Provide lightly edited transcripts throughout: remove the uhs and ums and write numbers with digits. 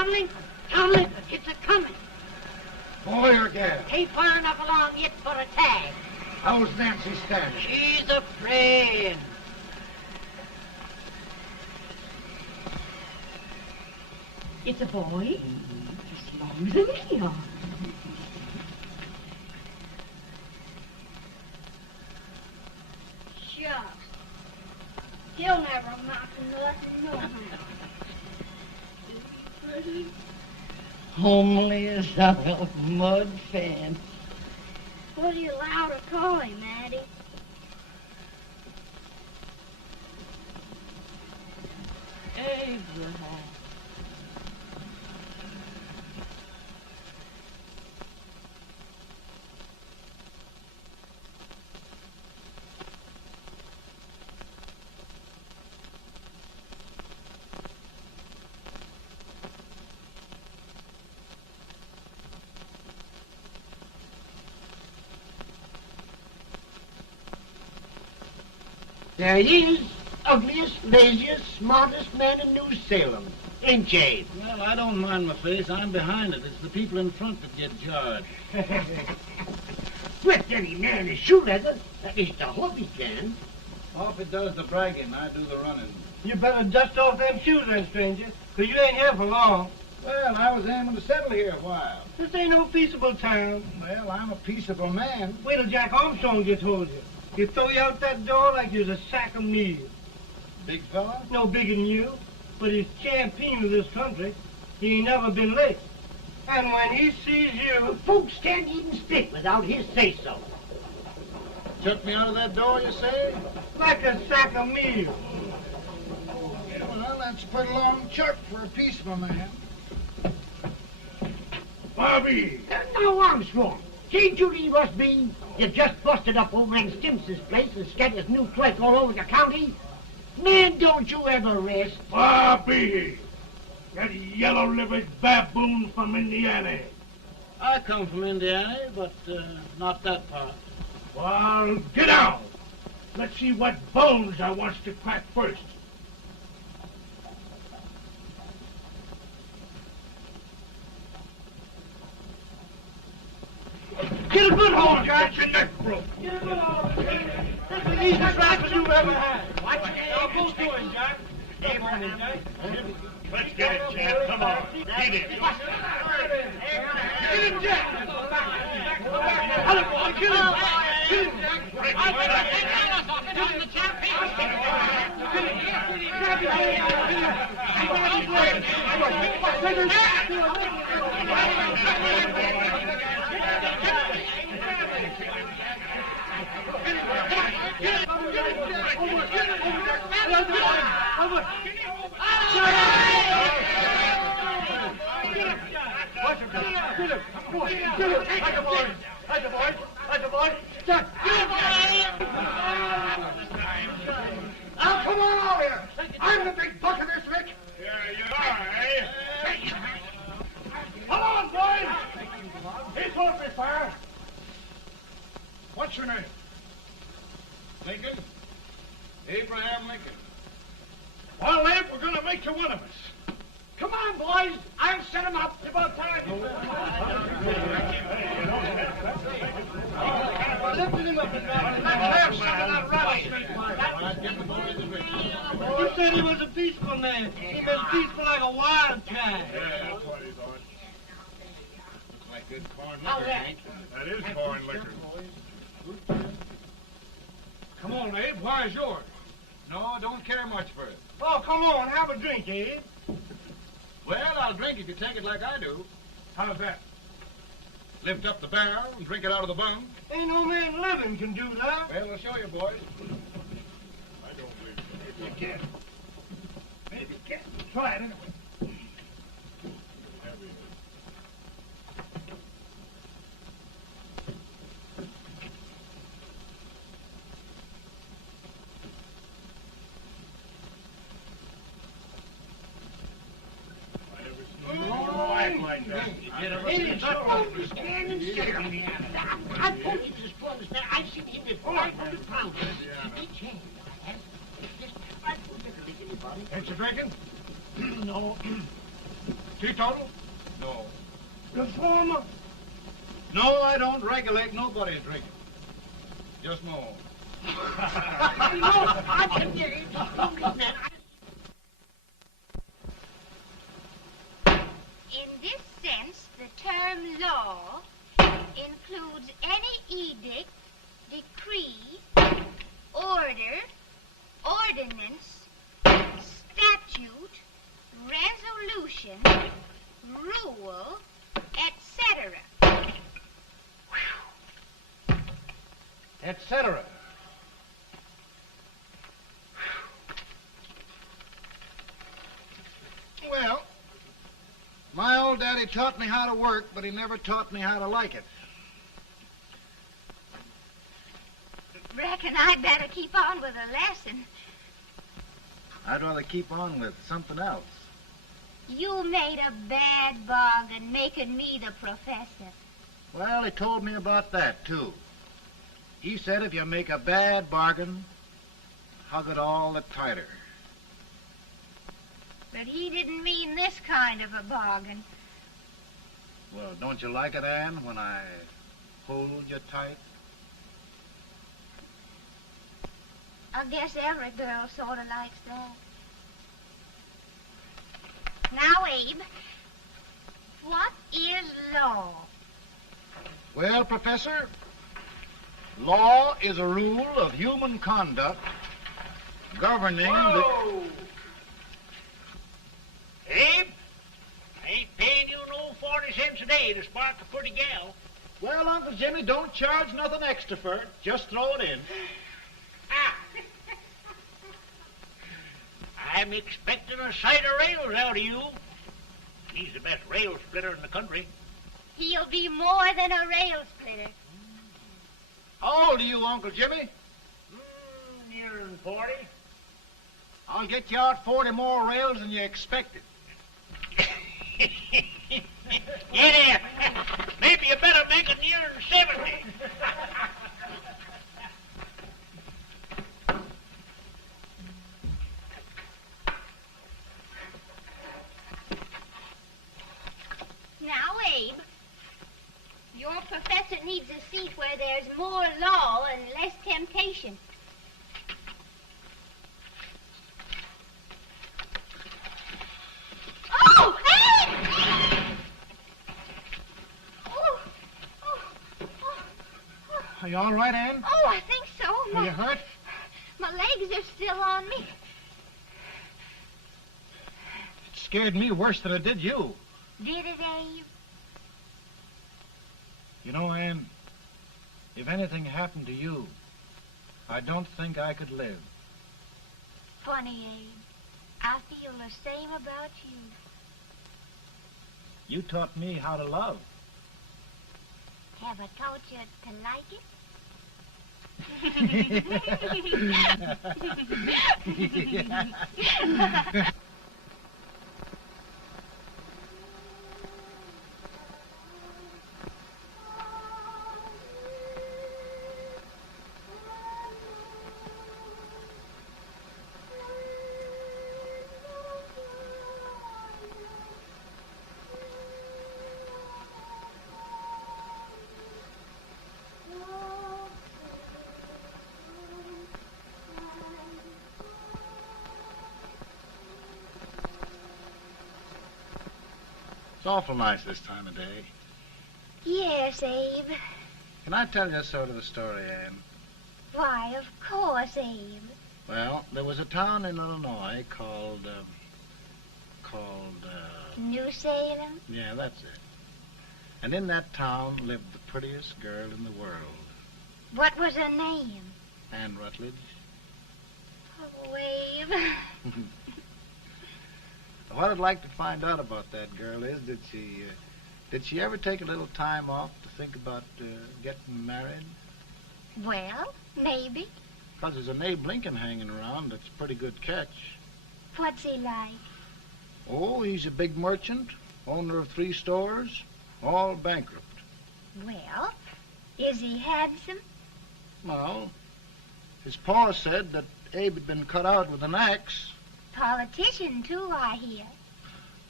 Tomlin, Tomlin, it's a-coming. Boy or gal? Ain't far enough along yet for a tag. How's Nancy standing? She's afraid. It's a boy, as long as a meal. Shucks. He'll never amount to nothing, no. Homely as a mud fan. What do you allow to call him, Maddie? Abraham. There he is, ugliest, laziest, smartest man in New Salem. Ain't ye? Well, I don't mind my face. I'm behind it. It's the people in front that get jarred. With any man is shoe leather, at least I hope he can. Off it does the bragging, I do the running. You better dust off them shoes then, stranger, 'cause you ain't here for long. Well, I was aiming to settle here a while. This ain't no peaceable town. Well, I'm a peaceable man. Wait till Jack Armstrong gets hold of you. He'll throw you out that door like you're a sack of meal. Big fella? No bigger than you, but he's champion of this country. He ain't never been late. And when he sees you... Folks can't even speak without his say-so. Took me out of that door, you say? Like a sack of meal. Well, that's a pretty long chuck for a peaceable man. Bobby! Now, Armstrong, see Judy must be. You just busted up old man Stimpson's place and scattered new clerk all over the county. Man, don't you ever rest. Bobby! That yellow-livered baboon from Indiana. I come from Indiana, but not that part. Well, get out. Let's see what bones I wants to crack first. Get a good hold, Jack. Get your neck broke. Get a good hold. That's the easiest rifle you've ever had. Watch it. Now, go to him, Jack. Come on, Jack. Let's get it, Jack. Come on. Get it. Get him, Jack. Hello, boy. Kill him. Kill him, Jack. Now, come on over here. I'm the big buck of this, Rick. Yeah, you are, eh? Come on, boys. He's open fire. What's your name? Lincoln? Abraham Lincoln. Well, Abe, we're going to make you one of us. Come on, boys. I'll set him up. It's about time. Lifting him up and down. Let's have some of that rattlesnake fire. You said he was a peaceful man. He was peaceful like a wild cat. Yeah, that's what he thought. Looks like good corn liquor, Hank. That is corn liquor. Come on, Abe. Where's yours? No, don't care much for it. Oh, come on. Have a drink, Abe. Well, I'll drink if you take it like I do. How's that? Lift up the barrel and drink it out of the bung. Ain't no man living can do that. Well, I'll show you, boys. I don't believe so. Maybe you can. Maybe you can. Try it anyway. Like that. It's always standing still. I told you this for understand. I've seen him at 500 pounds. Each hand I have. Just I don't think anybody. Ain't you drinking? No. Teetotal? No. Reformer? No, I don't regulate nobody's drinking. Just my own. I can get it. In this sense, the term law includes any edict, decree, order, ordinance, statute, resolution, rule, etc. Etc. Well, my old daddy taught me how to work, but he never taught me how to like it. Reckon I'd better keep on with the lesson. I'd rather keep on with something else. You made a bad bargain making me the professor. Well, he told me about that, too. He said if you make a bad bargain, hug it all the tighter. But he didn't mean this kind of a bargain. Well, don't you like it, Ann, when I hold you tight? I guess every girl sort of likes that. Now, Abe, what is law? Well, Professor, law is a rule of human conduct governing Whoa! Abe, I ain't paying you no 40 cents a day to spark a pretty gal. Well, Uncle Jimmy, don't charge nothing extra for it. Just throw it in. Ah. I'm expecting a sight of rails out of you. He's the best rail splitter in the country. He'll be more than a rail splitter. How old are you, Uncle Jimmy? Nearing 40. I'll get you out 40 more rails than you expected. Yeah, maybe you better make it nearing 70. Now, Abe, your professor needs a seat where there's more law and less temptation. Oh, Abe! Are you all right, Ann? Oh, I think so. Are you hurt? My legs are still on me. It scared me worse than it did you. Did it, Abe? You know, Ann, if anything happened to you, I don't think I could live. Funny, Abe. I feel the same about you. You taught me how to love. Have I taught you to like it? It's awful nice this time of day. Yes, Abe. Can I tell you sort of a story, Ann? Why, of course, Abe. Well, there was a town in Illinois called, New Salem? yeah, that's it. And in that town lived the prettiest girl in the world, What was her name? Ann Rutledge. Oh, Abe. What I'd like to find out about that girl is, did she ever take a little time off to think about getting married? Well, maybe. Because there's an Abe Lincoln hanging around that's a pretty good catch. What's he like? Oh, he's a big merchant, owner of 3 stores, all bankrupt. Well, is he handsome? Well, his pa said that Abe had been cut out with an axe. Politician, too, I hear.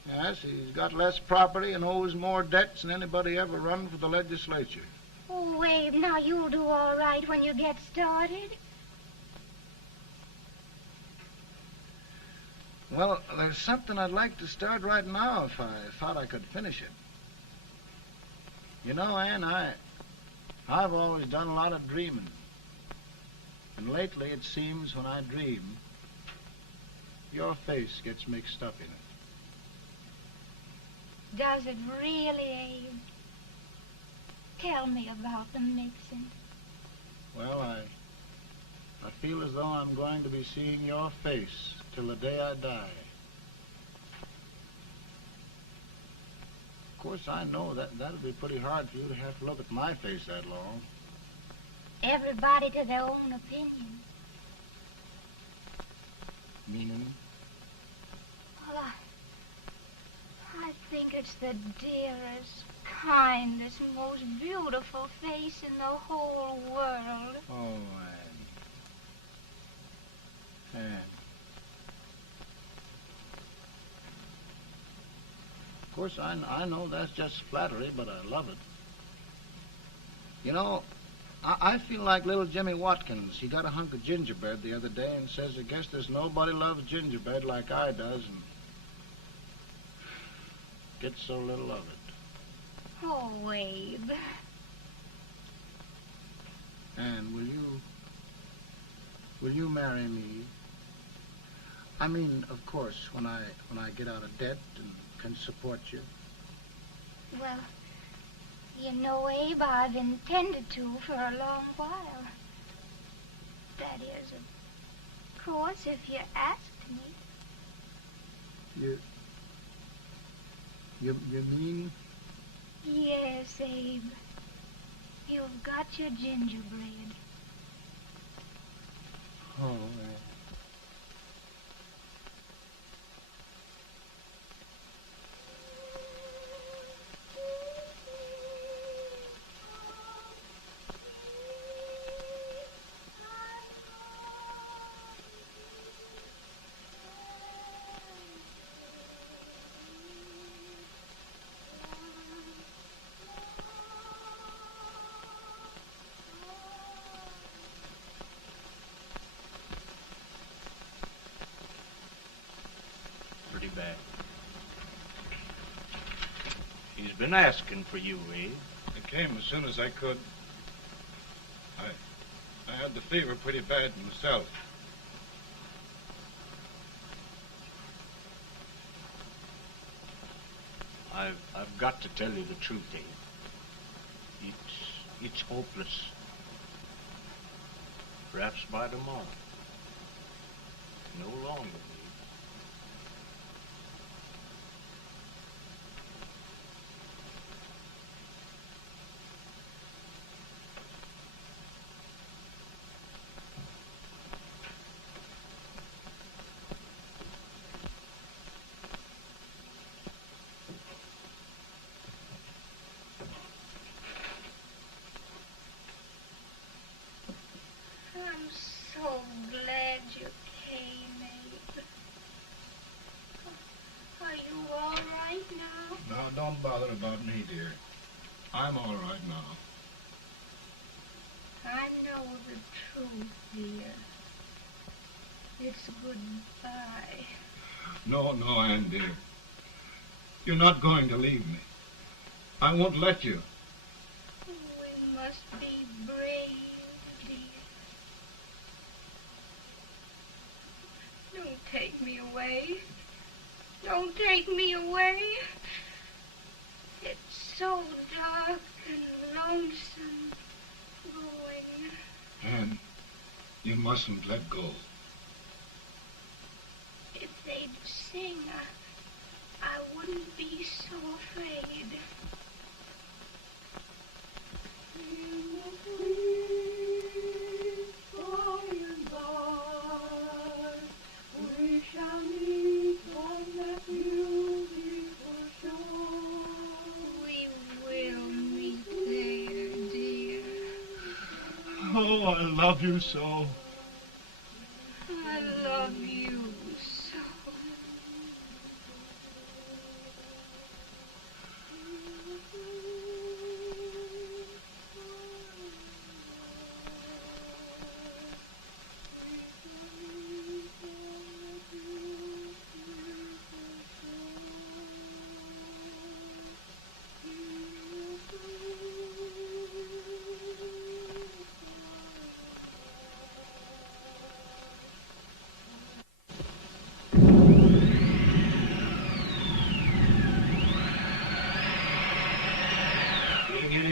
Yes, he's got less property and owes more debts than anybody ever run for the legislature. Oh, Abe, now you'll do all right when you get started. Well, there's something I'd like to start right now if I thought I could finish it. You know, Ann, I've always done a lot of dreaming. And lately it seems when I dream, your face gets mixed up in it. Does it really, Abe? Tell me about the mixing. Well, I feel as though I'm going to be seeing your face till the day I die. Of course, I know that'll be pretty hard for you to have to look at my face that long. Everybody to their own opinion. Meaning? Well, I think it's the dearest, kindest, most beautiful face in the whole world. Oh, Ann. Of course, I know that's just flattery, but I love it. You know, I feel like little Jimmy Watkins. He got a hunk of gingerbread the other day and says, I guess there's nobody loves gingerbread like I does, and gets so little of it. Oh, Abe. Ann, will you marry me? I mean, of course, when I get out of debt and can support you. Well, you know, Abe, I've intended to for a long while. That is, of course, if you asked me. You mean? Yes, Abe. You've got your gingerbread. Oh, Ann. Bad. He's been asking for you, Abe. I came as soon as I could. I had the fever pretty bad myself. I've got to tell you the truth, Abe. It's hopeless. Perhaps by tomorrow. No longer. I'm so glad you came, Abe. Are you all right now? Now, don't bother about me, dear. I'm all right now. I know the truth, dear. It's goodbye. No, Ann, dear. You're not going to leave me. I won't let you. We must be brave, dear. Don't take me away. Don't take me away. It's so dark and lonesome going. Ann, you mustn't let go. If they'd sing, I wouldn't be so afraid. We shall meet on that beautiful shore. We will meet there, dear. Oh, I love you so. I love you so.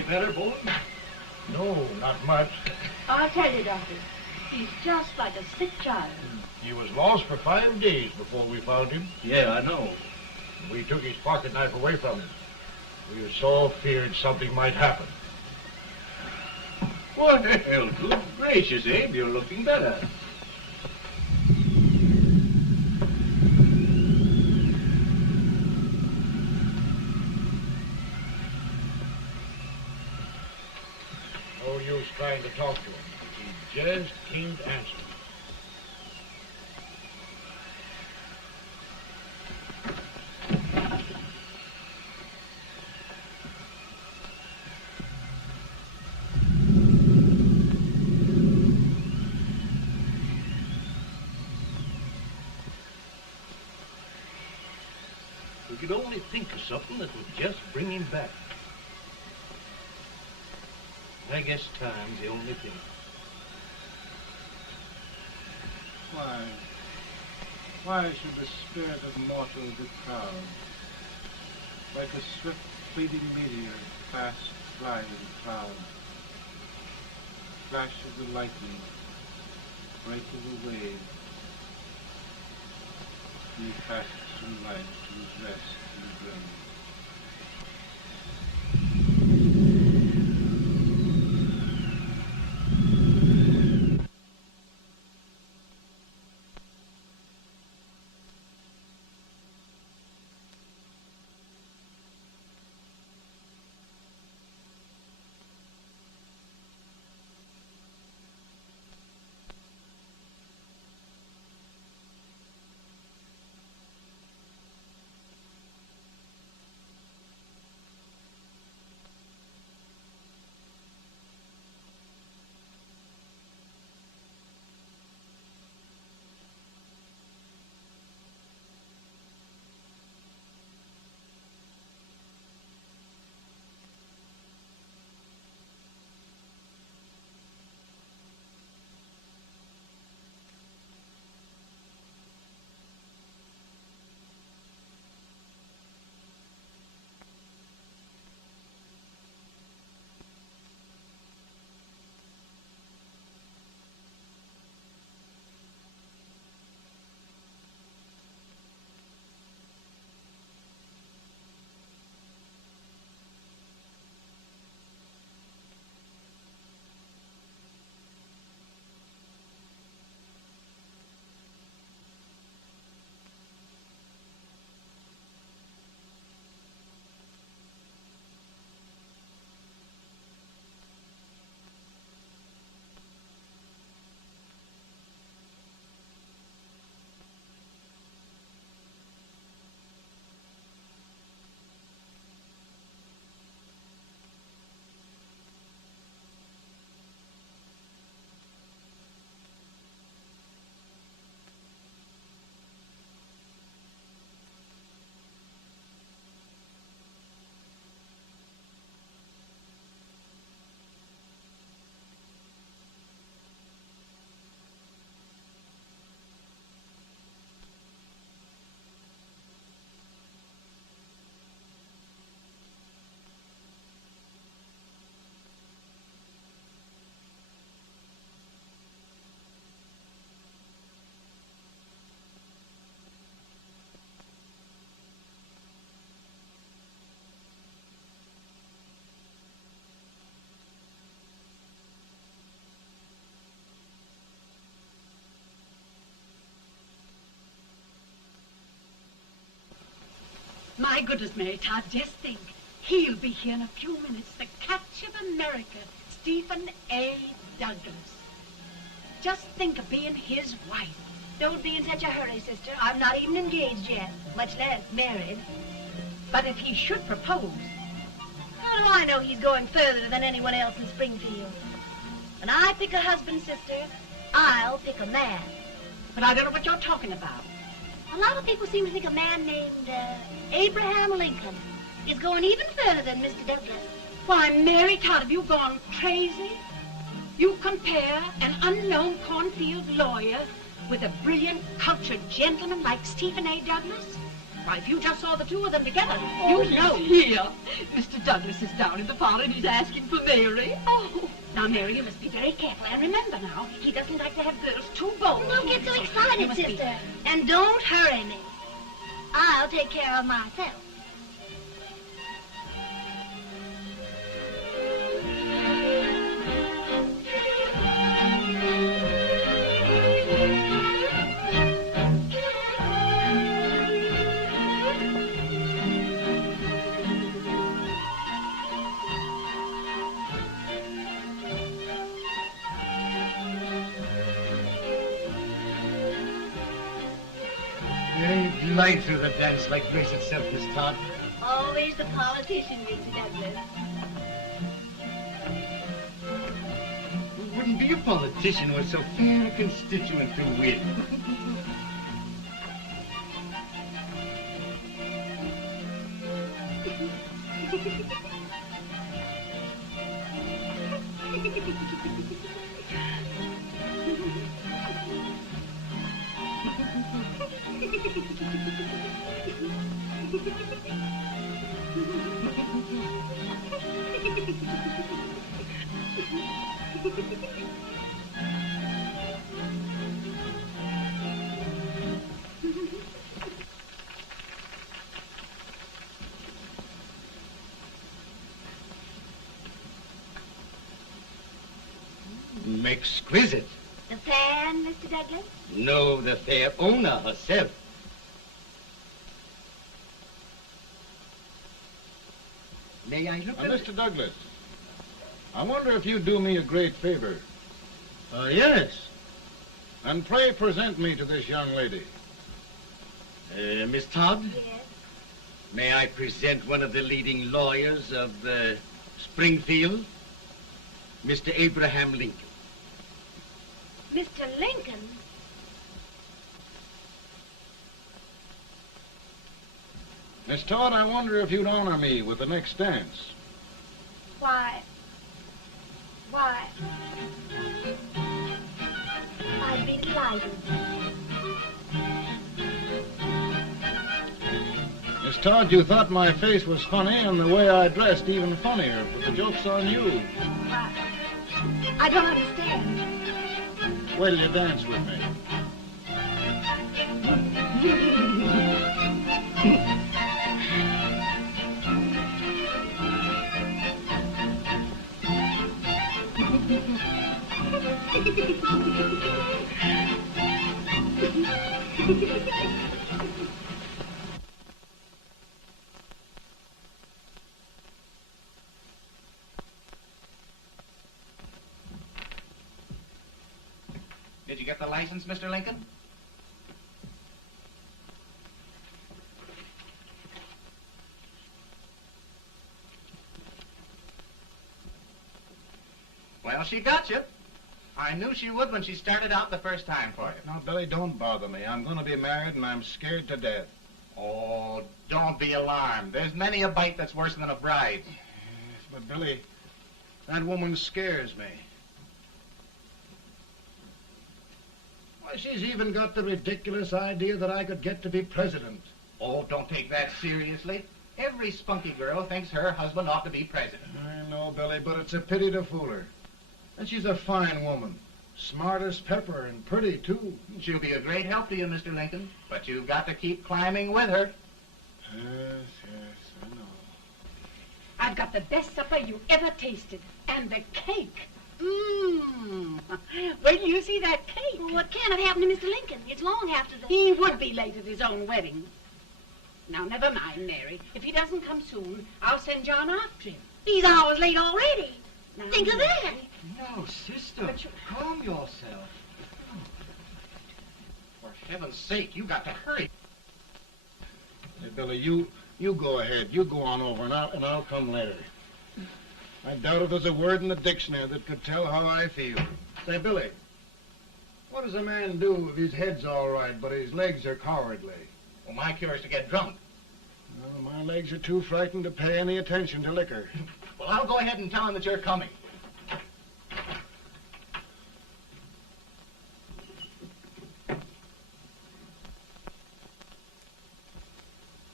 better, Bolton? No, not much. I'll tell you, Doctor. He's just like a sick child. He was lost for 5 days before we found him. Yeah, I know. We took his pocket knife away from him. We were so feared something might happen. What the hell? Good gracious, Abe, you're looking better. No use trying to talk to him. He just can't answer. We could only think of something that would just bring him back. I guess time's the only thing. Why should the spirit of mortal be proud? Like a swift fleeting meteor, fast flying cloud. Flash of the lightning, break of the wave. He passes from life to his rest in the grave. My goodness, Mary Todd, just think. He'll be here in a few minutes. The catch of America, Stephen A. Douglas. Just think of being his wife. Don't be in such a hurry, sister. I'm not even engaged yet, much less married. But if he should propose... How do I know he's going further than anyone else in Springfield? When I pick a husband, sister, I'll pick a man. But I don't know what you're talking about. A lot of people seem to think a man named Abraham Lincoln is going even further than Mr. Douglas. Why, Mary Todd, have you gone crazy? You compare an unknown cornfield lawyer with a brilliant, cultured gentleman like Stephen A. Douglas? Why, if you just saw the two of them together, Oh, you'd know. Here. Mr. Douglas is down in the parlor and he's asking for Mary. Oh. Now, Mary, you must be very careful. And remember now, he doesn't like to have girls too bold. Don't get so You excited, must be- sister. And don't hurry me. I'll take care of myself. You glide through the dance like grace itself, Miss Todd. Always the politician, Mr. Douglas. Wouldn't be a politician with so fair a constituent to win. Exquisite. The fan, Mr. Douglas? No, the fair owner herself. May I look at Mr. Douglas, I wonder if you'd do me a great favor. Yes. And pray present me to this young lady. Miss Todd? Yes. May I present one of the leading lawyers of Springfield, Mr. Abraham Lincoln. Mr. Lincoln? Miss Todd, I wonder if you'd honor me with the next dance. Why, I'd be delighted. Miss Todd, you thought my face was funny and the way I dressed even funnier, but the joke's on you. I don't understand. Wait till you dance with me. Did you get the license, Mr. Lincoln? Well, she got you. I knew she would when she started out the first time for you. Now, Billy, don't bother me. I'm going to be married, and I'm scared to death. Oh, don't be alarmed. There's many a bite that's worse than a bride. Yes, but, Billy, that woman scares me. Why, she's even got the ridiculous idea that I could get to be president. Oh, don't take that seriously. Every spunky girl thinks her husband ought to be president. I know, Billy, but it's a pity to fool her. And she's a fine woman. Smart as pepper and pretty, too. She'll be a great help to you, Mr. Lincoln. But you've got to keep climbing with her. Yes, I know. I've got the best supper you ever tasted. And the cake. Mmm. Wait till you see that cake. Well, what can have happened to Mr. Lincoln? It's long after the... He would be late at his own wedding. Now, never mind, Mary. If he doesn't come soon, I'll send John after him. He's hours late already. Now, Think of that. No, sister. Calm yourself. For heaven's sake, you got to hurry. Hey, Billy, you go ahead. You go on over, and I'll come later. I doubt if there's a word in the dictionary that could tell how I feel. Say, Billy, what does a man do if his head's all right, but his legs are cowardly? Well, my cure is to get drunk. Well, my legs are too frightened to pay any attention to liquor. Well, I'll go ahead and tell him that you're coming.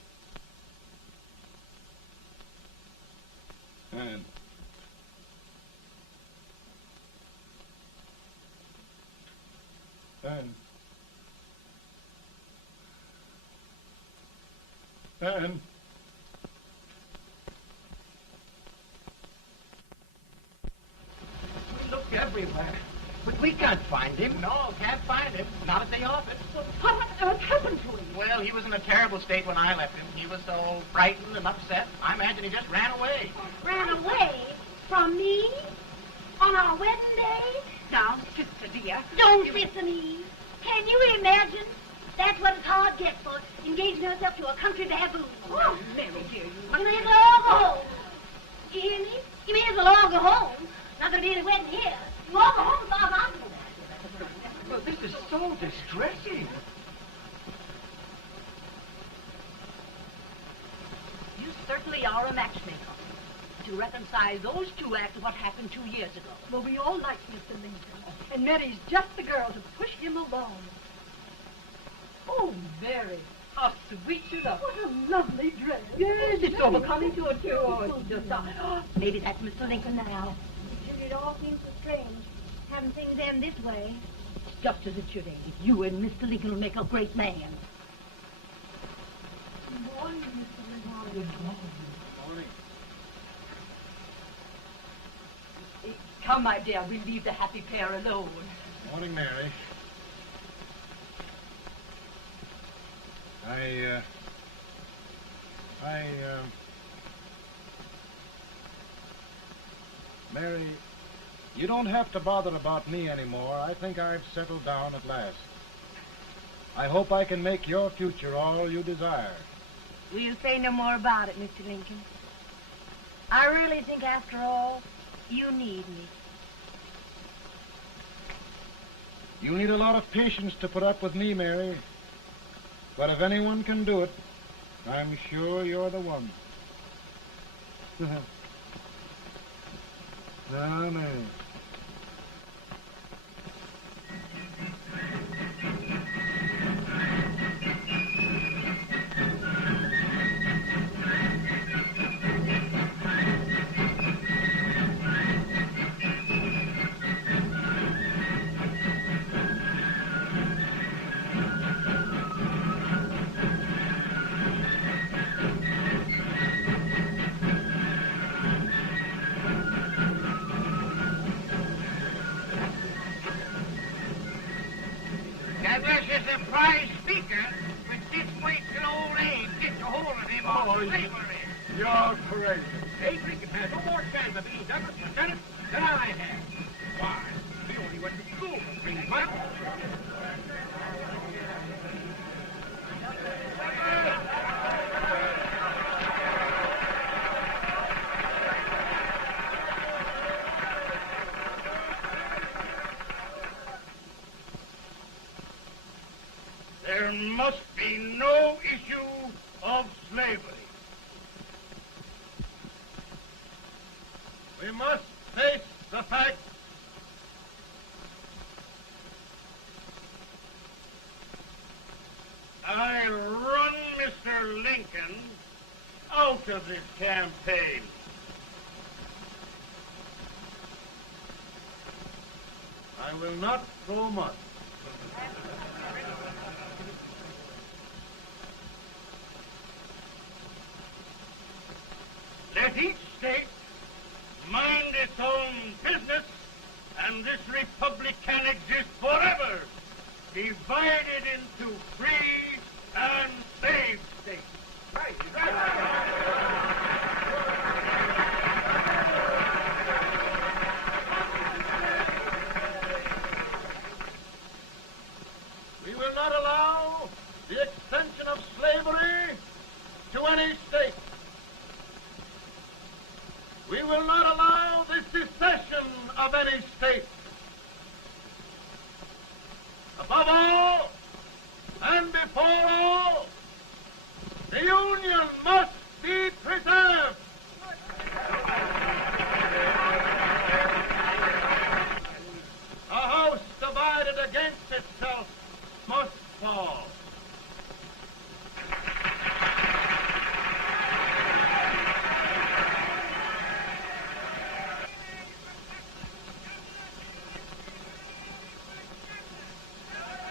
Ben. Ben. We looked everywhere, but we can't find him. No, can't find him. Not at the office. Well, what on earth happened to him? Well, he was in a terrible state when I left him. He was so frightened and upset. I imagine he just ran away. Ran away from me on our wedding day? Now, sister dear. Don't listen, Eve. Can you imagine? That's what it's hard gets for engaging herself to a country baboon. Oh, Mary, dear, You may as well all go home. You hear me? You may as well all go home. Not gonna be any wedding here. You all go home as far as I'm concerned. Well, this is so distressing. You certainly are a matchmaker. To reconcile those two after what happened 2 years ago. Well, we all like Mr. Lincoln. And Mary's just the girl to push him along. Oh, Mary, how sweet you look. What a lovely dress. Yes, it's overcoming to it, too. Oh, it's just, maybe that's Mr. Lincoln now. It all seems so strange, having things end this way. It's just as it should end. You and Mr. Lincoln will make a great man. Good morning, Mr. Lincoln. Good morning. Morning. Come, my dear, we'll leave the happy pair alone. Morning, Mary. Mary, you don't have to bother about me anymore. I think I've settled down at last. I hope I can make your future all you desire. We'll say no more about it, Mr. Lincoln. I really think, after all, you need me. You need a lot of patience to put up with me, Mary. But if anyone can do it, I'm sure you're the one. Now, Mary. Douglas is a prize speaker, but this way till old age gets a hold of him on slavery. You're crazy. Abe Lincoln has no more chance of being Douglas Lieutenant than I have. Why? He only went to school for 3 months. There must be no issue of slavery. We must face the fact I run Mr. Lincoln out of this campaign. I will not throw much. Let each state mind its own business, and this republic can exist forever, divided into free and slave states. Right. We will not allow the extension of slavery to any state. We will not allow the secession of any state. Above all, and before all, the Union must be preserved. A house divided against itself must fall.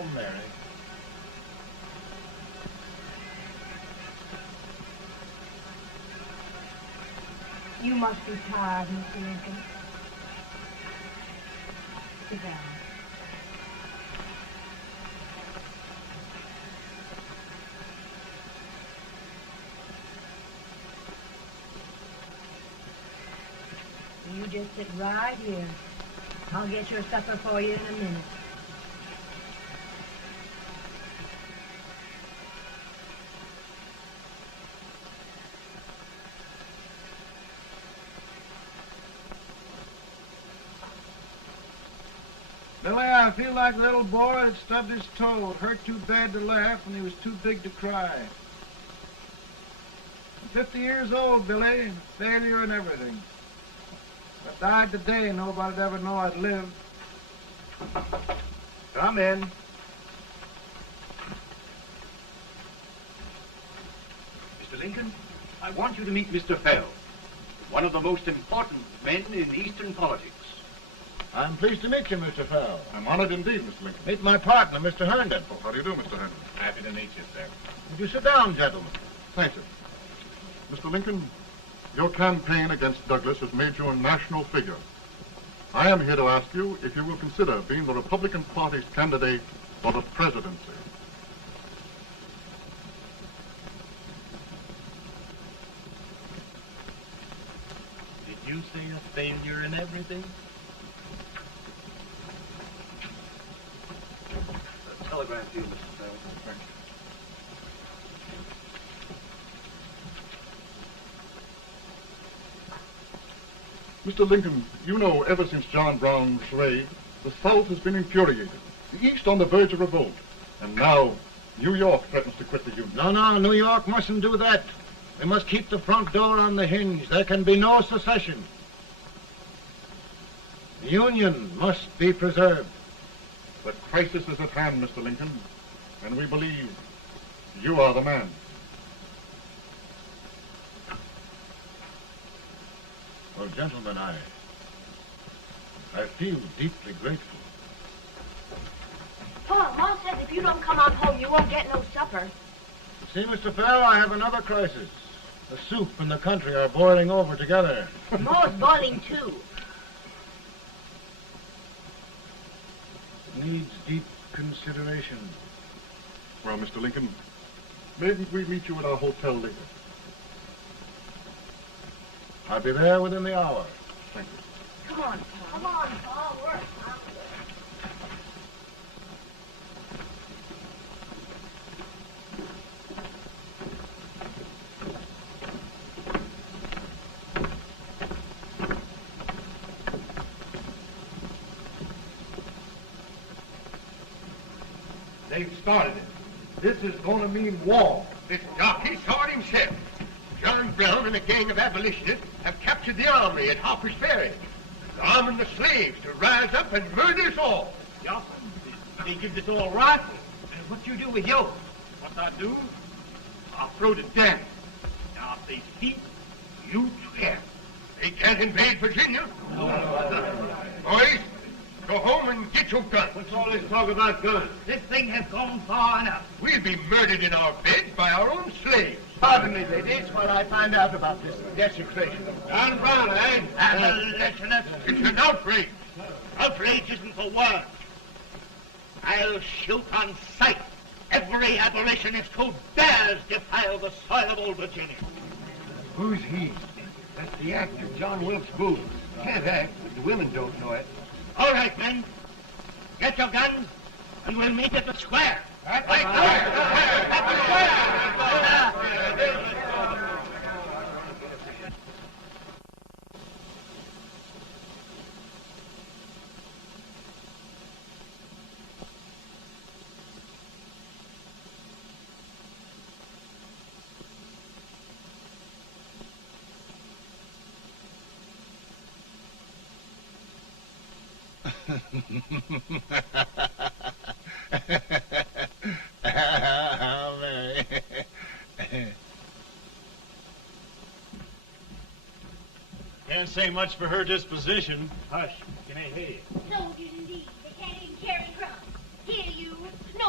home, Mary. You must be tired, Mr. Lincoln. Sit down. You just sit right here. I'll get your supper for you in a minute. Billy, I feel like the little boy that stubbed his toe. It hurt too bad to laugh and he was too big to cry. I'm 50 years old, Billy, failure and everything. If I died today, nobody'd ever know I'd lived. Come in. Mr. Lincoln, I want you to meet Mr. Fell, one of the most important men in Eastern politics. I'm pleased to meet you, Mr. Fell. I'm honored indeed, Mr. Lincoln. Meet my partner, Mr. Herndon. Oh, how do you do, Mr. Herndon? Happy to meet you, sir. Would you sit down, gentlemen? Thank you. Mr. Lincoln, your campaign against Douglas has made you a national figure. I am here to ask you if you will consider being the Republican Party's candidate for the presidency. Did you say a failure in everything? A telegram to you, Mr. Fell. Thank you. Mr. Lincoln, you know ever since John Brown's raid, the South has been infuriated, the East on the verge of revolt, and now New York threatens to quit the Union. No, New York mustn't do that. We must keep the front door on the hinge. There can be no secession. The Union must be preserved. The crisis is at hand, Mr. Lincoln, and we believe you are the man. Well, gentlemen, I feel deeply grateful. Paul, Ma says if you don't come on home, you won't get no supper. See, Mr. Fell, I have another crisis. The soup and the country are boiling over together. Ma's boiling too. It needs deep consideration. Well, Mr. Lincoln, maybe we meet you at our hotel later. I'll be there within the hour. Thank you. Come on, Paul. Come on, Paul. We're They've started it. This is going to mean war. This jockey saw it himself. John Brown and a gang of abolitionists have captured the armory at Harper's Ferry. They're arming the slaves to rise up and murder us all. Yeah, they give this all rifles. And what you do with yours? What I do? I'll throw the down. Now, if they speak, you trap. They can't invade Virginia. Boys, go home and get your guns. What's all this talk about guns? This thing has gone far enough. We'll be murdered in our beds by our own slaves. Pardon me, ladies, while I find out about this desecration. John Brown, eh? Abolitionist. It's an outrage. Outrage isn't the word. I'll shoot on sight every abolitionist who dares defile the soil of old Virginia. Who's he? That's the actor, John Wilkes Booth. Can't act, but the women don't know it. All right, men. Get your guns, and we'll meet at the square. At the square! Mary. Can't say much for her disposition. Hush, can I hear you? Soldiers indeed. They can't even carry crumbs. Here, you.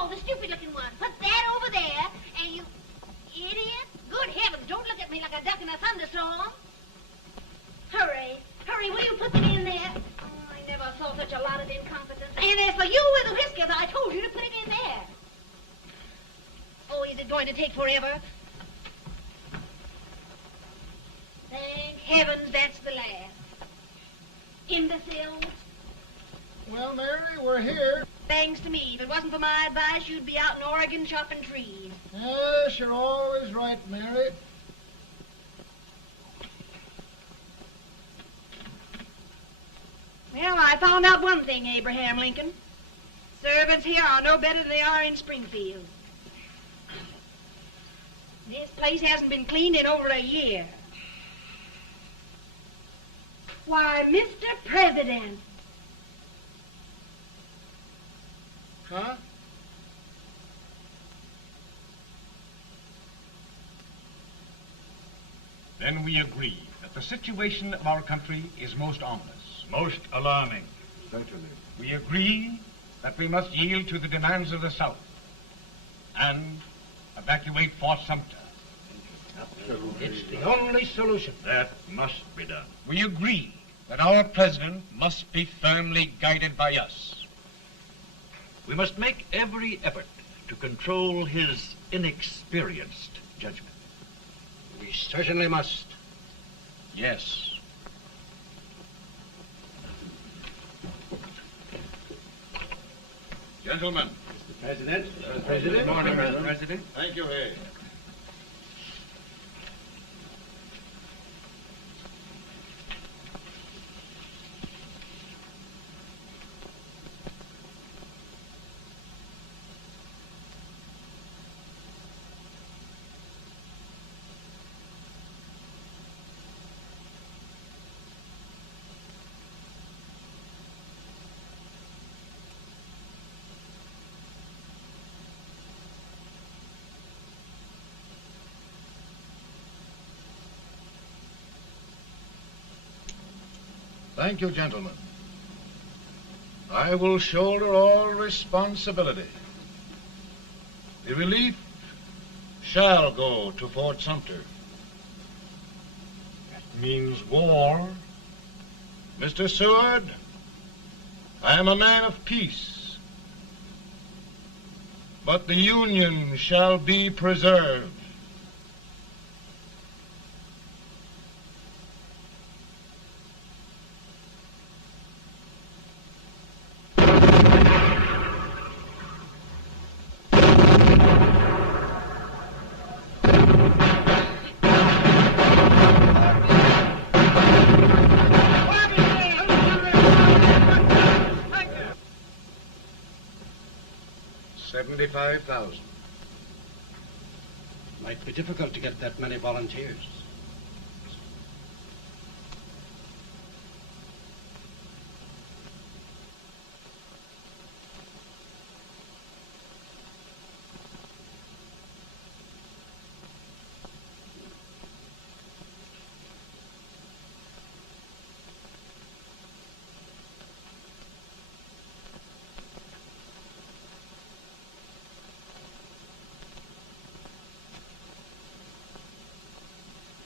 you were the whiskers. I told you to put it in there. Oh, is it going to take forever? Thank heavens that's the last. Imbeciles. Well, Mary, we're here. Thanks to me. If it wasn't for my advice, you'd be out in Oregon chopping trees. Yes, you're always right, Mary. Well, I found out one thing, Abraham Lincoln. Servants here are no better than they are in Springfield. This place hasn't been cleaned in over a year. Why, Mr. President. Huh? Then we agree that the situation of our country is most ominous. Most alarming. Certainly. We agree that we must yield to the demands of the South and evacuate Fort Sumter. It's the only solution. That must be done. We agree that our president must be firmly guided by us. We must make every effort to control his inexperienced judgment. We certainly must. Yes. Gentlemen. Mr. President. Mr. President. Good morning, Mr. President. Thank you, Hay. Thank you, gentlemen. I will shoulder all responsibility. The relief shall go to Fort Sumter. That means war. Mr. Seward, I am a man of peace, but the Union shall be preserved. $75,000. Might be difficult to get that many volunteers.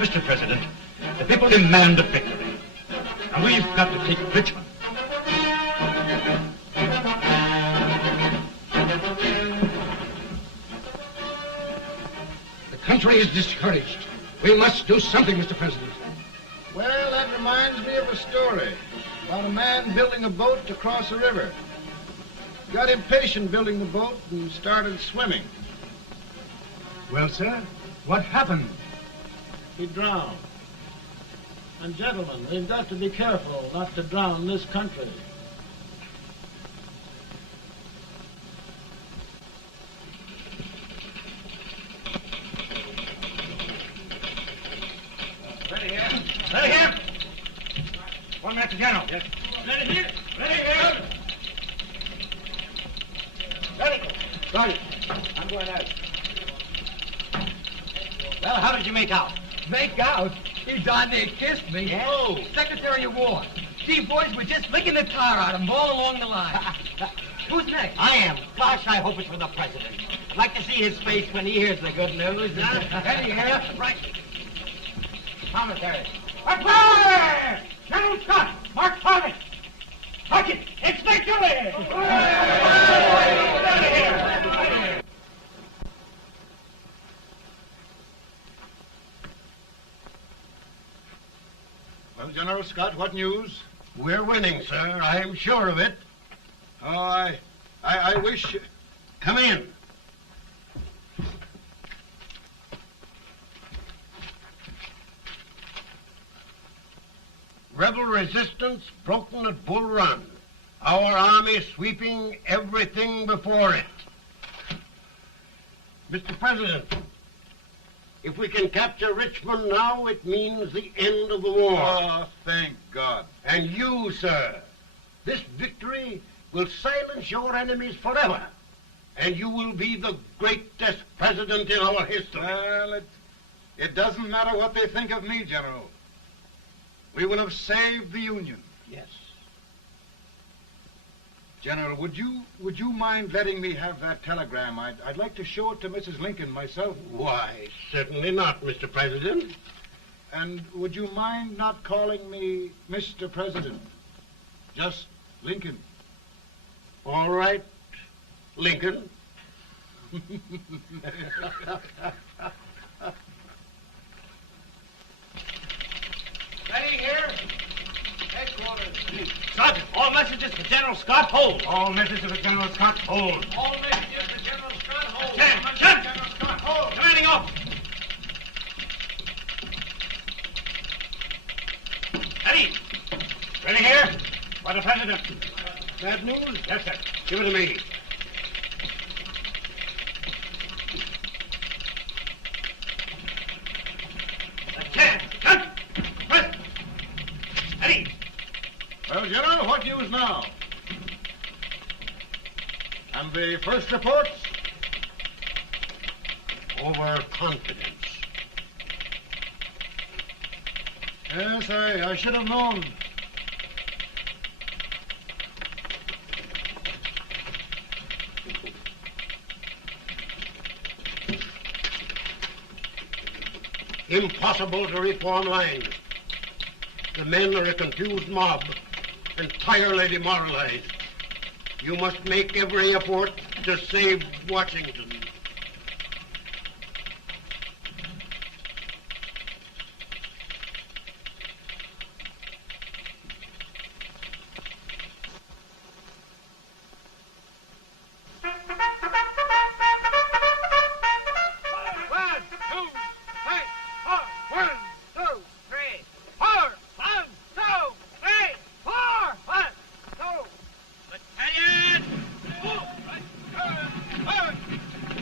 Mr. President, the people demand a victory. And we've got to take Richmond. The country is discouraged. We must do something, Mr. President. Well, that reminds me of a story about a man building a boat to cross a river. Got impatient building the boat and started swimming. Well, sir, what happened? He drowned. And gentlemen, we've got to be careful not to drown this country. Ready here. Ready here. 1 minute to General. Yes. Ready here. Ready here. Ready. Right. I'm going out. Well, how did you make out? Make out? He darn near kissed me. Yeah? Oh, Secretary of War. Gee, boys, we're just licking the tar out of him all along the line. Who's next? I am. Gosh, I hope it's for the president. I'd like to see his face when he hears the good news, huh? Ready here. Right. Commissary. Fire! General Scott! Mark Thomas! Touch it! It's victory! Well, General Scott, what news? We're winning, sir. I'm sure of it. Oh, I wish... Come in. Rebel resistance broken at Bull Run. Our army sweeping everything before it. Mr. President, if we can capture Richmond now, it means the end of the war. Oh, thank God. And you, sir, this victory will silence your enemies forever. And you will be the greatest president in our history. Well, it doesn't matter what they think of me, General. We will have saved the Union. Yes. General, would you mind letting me have that telegram? I'd like to show it to Mrs. Lincoln myself. Why, certainly not, Mr. President. And would you mind not calling me Mr. President? Just Lincoln. All right, Lincoln. Ready here. Headquarters. Sergeant, all messages for General Scott, hold. All messages for General Scott, hold. All messages for General Scott, hold. General Scott, hold. Commanding officer. Ready. Ready here. For the President. Bad news? Yes, sir. Give it to me. Well, General, what news now? And the first reports? Overconfidence. Yes, I should have known. Impossible to reform lines. The men are a confused mob, entirely demoralized. You must make every effort to save Washington.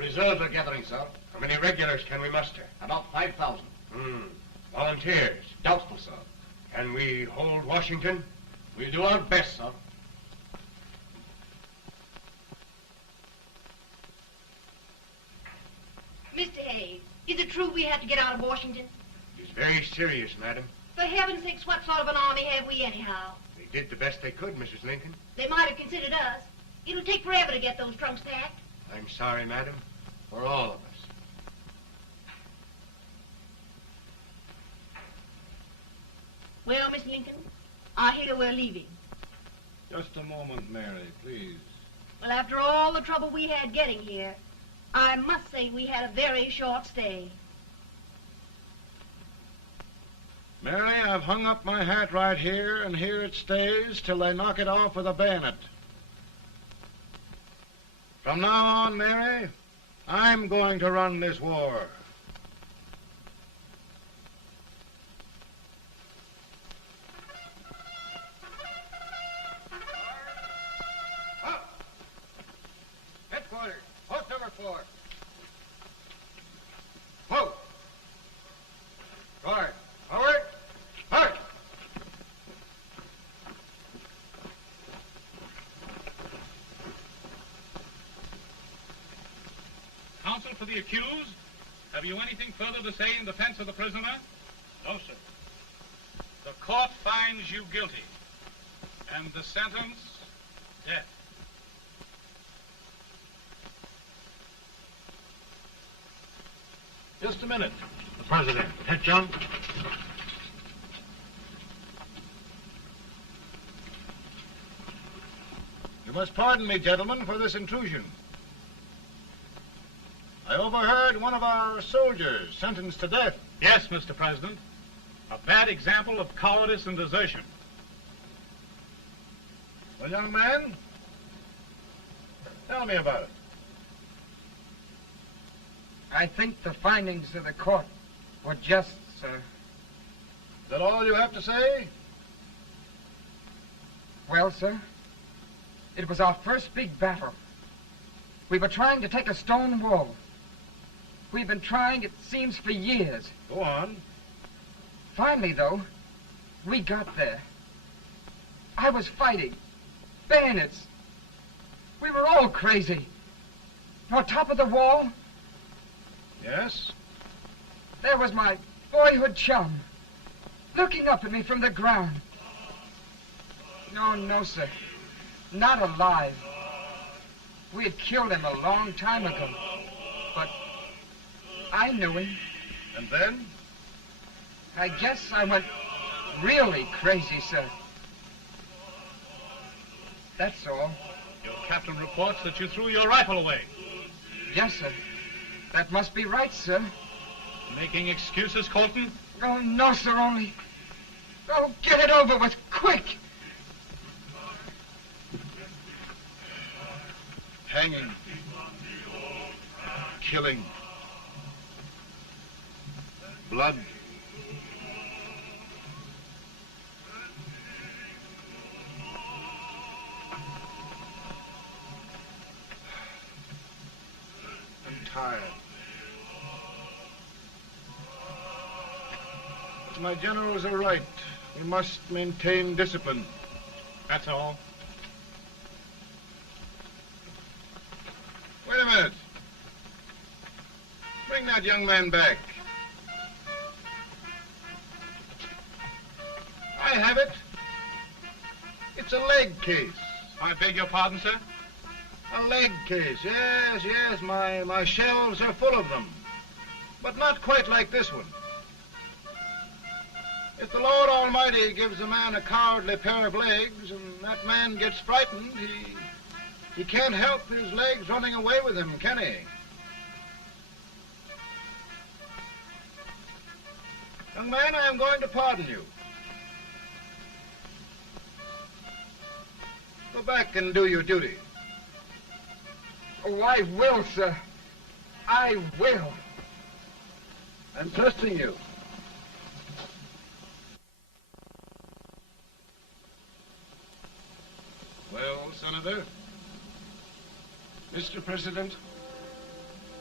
Reserves are gathering, sir. How many regulars can we muster? About 5,000. Volunteers? Doubtful, sir. Can we hold Washington? We'll do our best, sir. Mr. Hayes, is it true we have to get out of Washington? It's very serious, madam. For heaven's sakes, what sort of an army have we anyhow? They did the best they could, Mrs. Lincoln. They might have considered us. It'll take forever to get those trunks packed. I'm sorry, madam, for all of us. Well, Miss Lincoln, I hear we're leaving. Just a moment, Mary, please. Well, after all the trouble we had getting here, I must say we had a very short stay. Mary, I've hung up my hat right here, and here it stays till they knock it off with a bayonet. From now on, Mary, I'm going to run this war. Headquarters, post number 4. Whoa! Guard, forward, march! Counsel for the accused, have you anything further to say in defense of the prisoner? No, sir. The court finds you guilty, and the sentence, death. Just a minute. The president. Head, John. You must pardon me, gentlemen, for this intrusion. I overheard one of our soldiers sentenced to death. Yes, Mr. President. A bad example of cowardice and desertion. Well, young man, tell me about it. I think the findings of the court were just, sir. Is that all you have to say? Well, sir, it was our first big battle. We were trying to take a stone wall. We've been trying, it seems, for years. Go on. Finally, though, we got there. I was fighting. Bayonets. We were all crazy. On top of the wall, Yes? there was my boyhood chum, looking up at me from the ground. No, sir. Not alive. We had killed him a long time ago. But I knew him. And then? I guess I went really crazy, sir. That's all. Your captain reports that you threw your rifle away. Yes, sir. That must be right, sir. Making excuses, Colton? Oh, no, sir, only... Oh, get it over with, quick! Hanging. Killing. Blood. I'm tired. But my generals are right. We must maintain discipline. That's all. Wait a minute. Bring that young man back. I have it. It's a leg case. I beg your pardon, sir? A leg case, yes. My shelves are full of them. But not quite like this one. If the Lord Almighty gives a man a cowardly pair of legs and that man gets frightened, he can't help his legs running away with him, can he? Young man, I am going to pardon you. Go back and do your duty. Oh, I will, sir. I will. I'm trusting you. Well, Senator? Mr. President,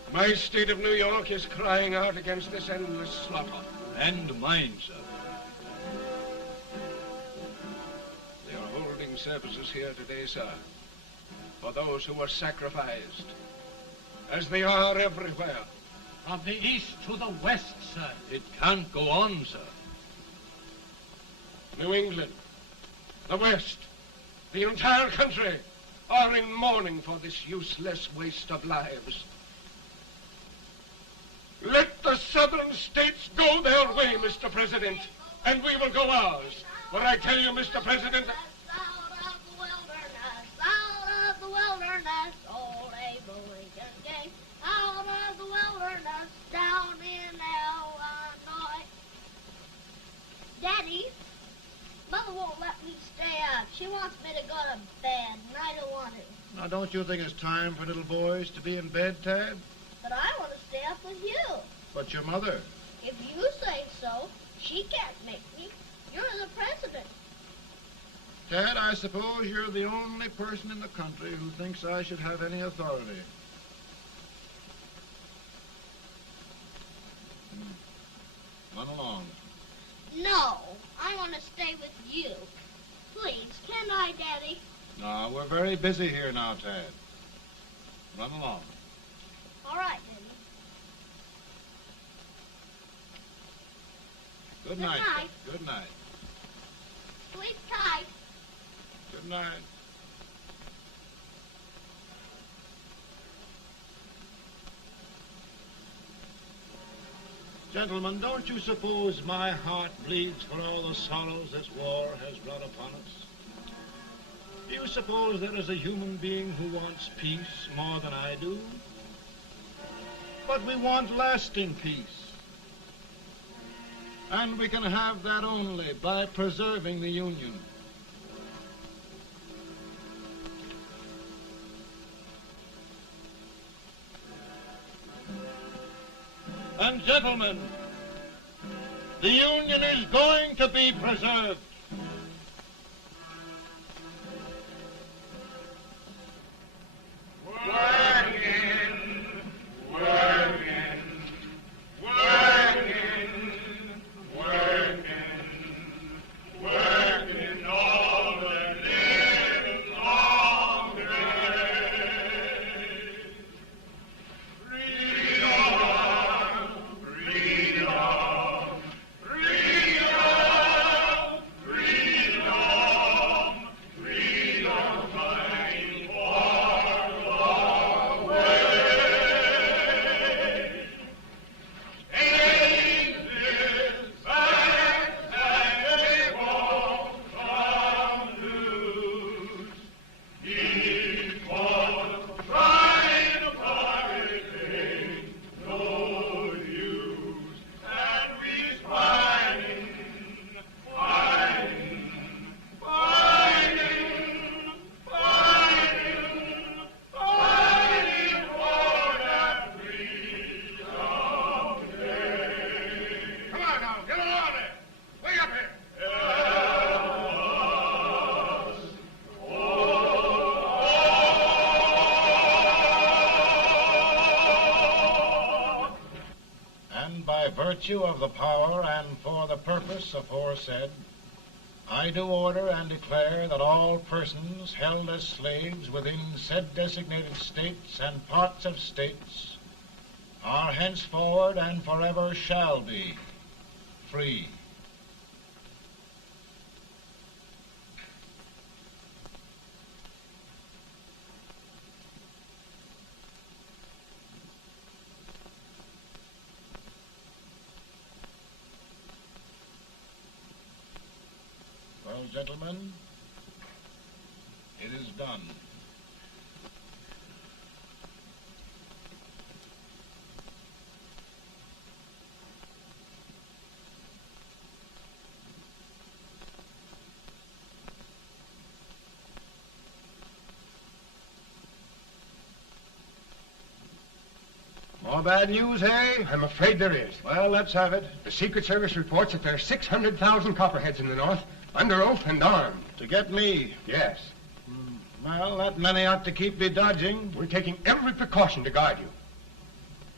My state of New York is crying out against this endless slaughter. And mine, sir. They are holding services here today, sir, for those who were sacrificed, as they are everywhere. From the east to the west, sir. It can't go on, sir. New England, the West, the entire country are in mourning for this useless waste of lives. Let the southern states go their way, Mr. President, and we will go ours. For I tell you, Mr. President, Out of the wilderness, old Abe Lincoln came. Out of the wilderness, down in Illinois. Daddy, Mother won't let me stay up. She wants me to go to bed, and I don't want to. Now, don't you think it's time for little boys to be in bed, Tad? But I want to stay up with you. But your mother. If you say so, she can't make me. You're the president. Tad, I suppose you're the only person in the country who thinks I should have any authority. Run along. No, I want to stay with you. Please, can I, Daddy? No, we're very busy here now, Tad. Run along. All right, Daddy. Good night. night. Good night. Sleep tight. Good night. Gentlemen, don't you suppose my heart bleeds for all the sorrows this war has brought upon us? Do you suppose there is a human being who wants peace more than I do? But we want lasting peace. And we can have that only by preserving the Union. And gentlemen, the Union is going to be preserved. Virtue of the power and for the purpose aforesaid, I do order and declare that all persons held as slaves within said designated states and parts of states are henceforward and forever shall be free. Well, gentlemen, it is done. More bad news, eh? I'm afraid there is. Well, let's have it. The Secret Service reports that there are 600,000 Copperheads in the North, under oath and armed. To get me? Yes. Well, that many ought to keep me dodging. We're taking every precaution to guard you.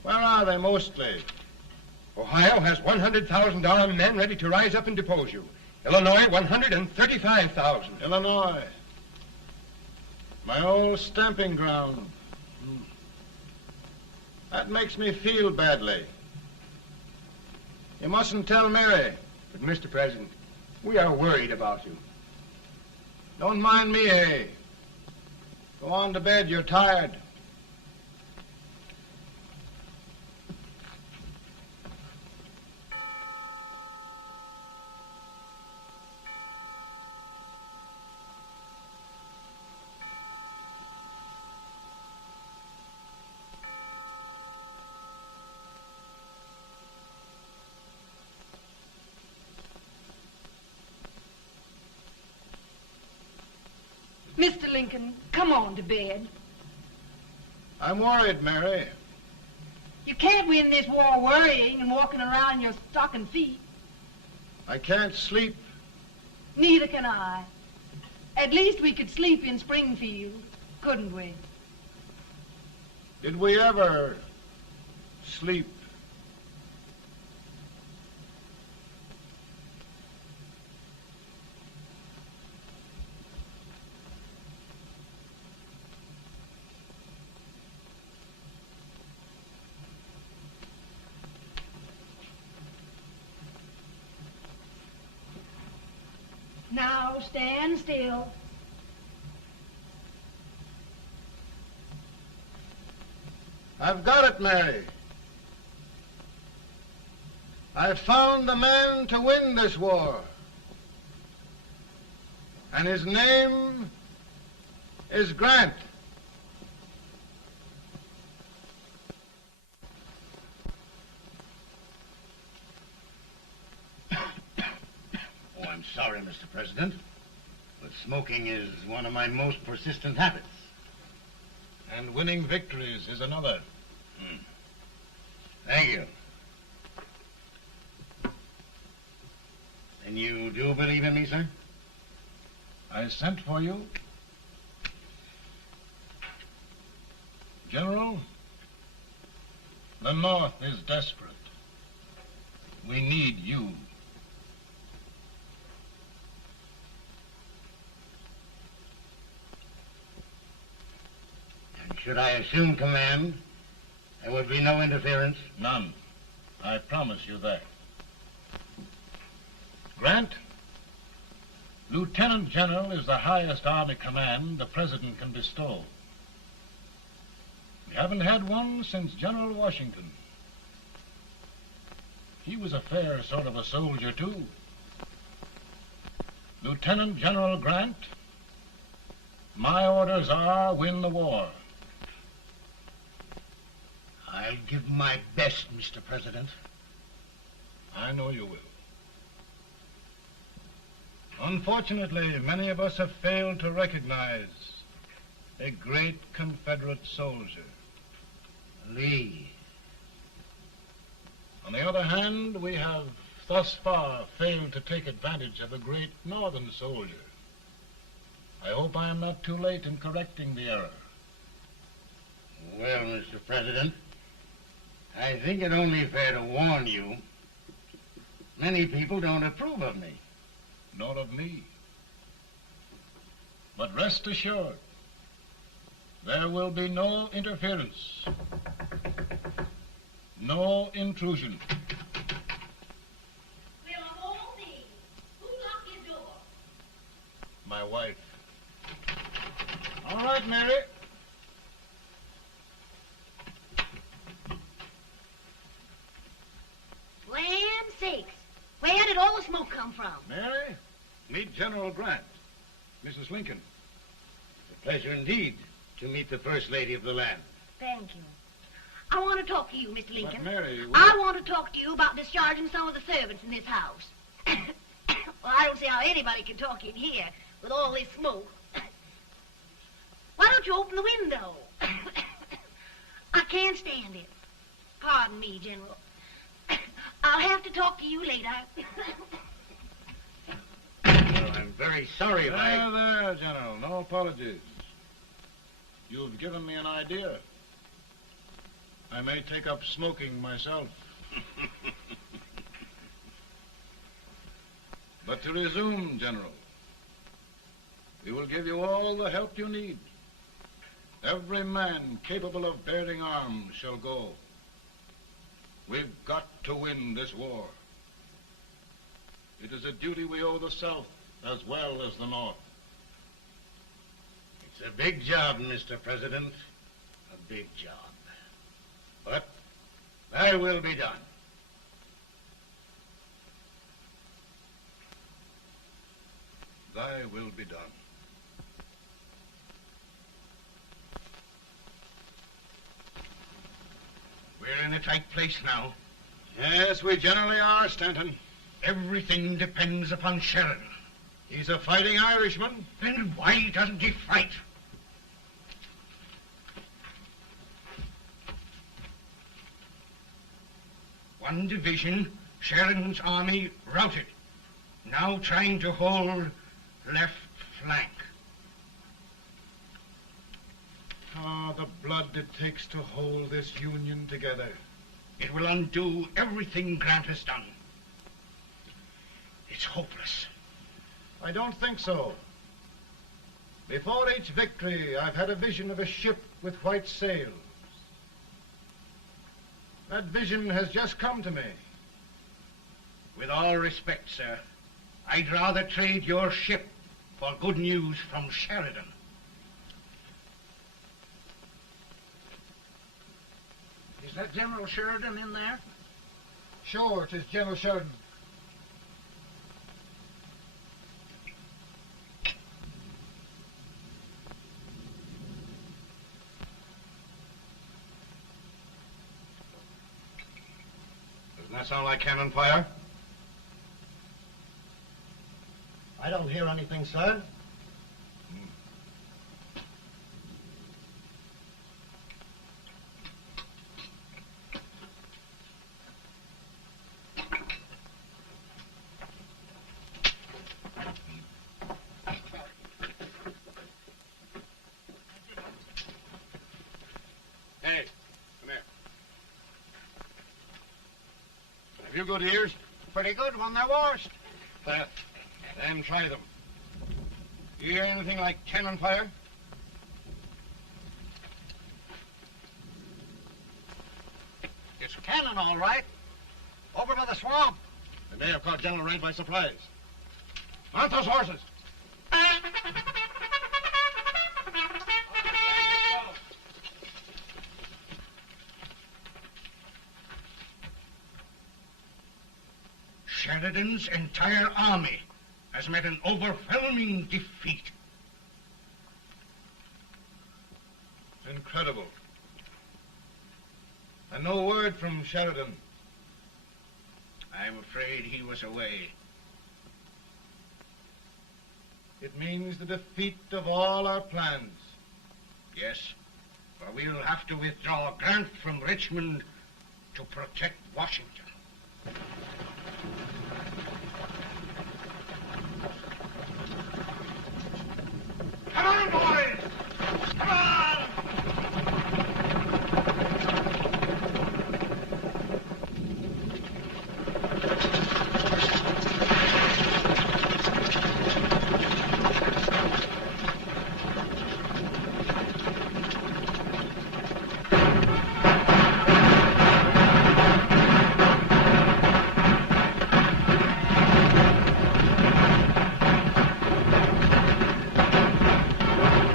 Where are they mostly? Ohio has 100,000 armed men ready to rise up and depose you. Illinois, 135,000. Illinois. My old stamping ground. That makes me feel badly. You mustn't tell Mary. But, Mr. President, we are worried about you. Don't mind me, eh? Go on to bed. You're tired. Mr. Lincoln, come on to bed. I'm worried, Mary. You can't win this war worrying and walking around in your stocking feet. I can't sleep. Neither can I. At least we could sleep in Springfield, couldn't we? Did we ever sleep? Now stand still. I've got it, Mary. I've found the man to win this war. And his name is Grant. Oh, I'm sorry, Mr. President, but smoking is one of my most persistent habits. And winning victories is another. Thank you. And you do believe in me, sir? I sent for you. General, the North is desperate. We need you. And should I assume command, there would be no interference? None. I promise you that. Grant, Lieutenant General is the highest army command the President can bestow. We haven't had one since General Washington. He was a fair sort of a soldier, too. Lieutenant General Grant, my orders are win the war. I'll give my best, Mr. President. I know you will. Unfortunately, many of us have failed to recognize a great Confederate soldier. Lee. On the other hand, we have thus far failed to take advantage of a great Northern soldier. I hope I am not too late in correcting the error. Well, Mr. President, I think it only fair to warn you. Many people don't approve of me. Nor of me. But rest assured, there will be no interference, no intrusion. Well, of all things, who locked your door? My wife. All right, Mary. Land sakes. Where did all the smoke come from? Mary, meet General Grant. Mrs. Lincoln. It's a pleasure indeed to meet the First Lady of the land. Thank you. I want to talk to you, Mr. Lincoln. But Mary, I want to talk to you about discharging some of the servants in this house. Well, I don't see how anybody can talk in here with all this smoke. Why don't you open the window? I can't stand it. Pardon me, General. I'll have to talk to you later. Well, I'm very sorry if I... There, General. No apologies. You've given me an idea. I may take up smoking myself. But to resume, General, we will give you all the help you need. Every man capable of bearing arms shall go. We've got to win this war. It is a duty we owe the South as well as the North. It's a big job, Mr. President. A big job. But thy will be done. Thy will be done. We're in a tight place now. Yes, we generally are, Stanton. Everything depends upon Sheridan. He's a fighting Irishman. Then why doesn't he fight? One division, Sheridan's army, routed. Now trying to hold left flank. Ah, the blood it takes to hold this Union together. It will undo everything Grant has done. It's hopeless. I don't think so. Before each victory, I've had a vision of a ship with white sails. That vision has just come to me. With all respect, sir, I'd rather trade your ship for good news from Sheridan. Is that General Sheridan in there? Sure, it is General Sheridan. Doesn't that sound like cannon fire? I don't hear anything, sir. Hey, come here. Have you good ears? Pretty good when they're washed. Then try them. You hear anything like cannon fire? It's cannon, all right. Over by the swamp. They may have caught General Rank by surprise. Mount those horses. Sheridan's entire army has met an overwhelming defeat. It's incredible. And no word from Sheridan. I'm afraid he was away. It means the defeat of all our plans. Yes, for we'll have to withdraw Grant from Richmond to protect Washington. Come on, boys! Come on!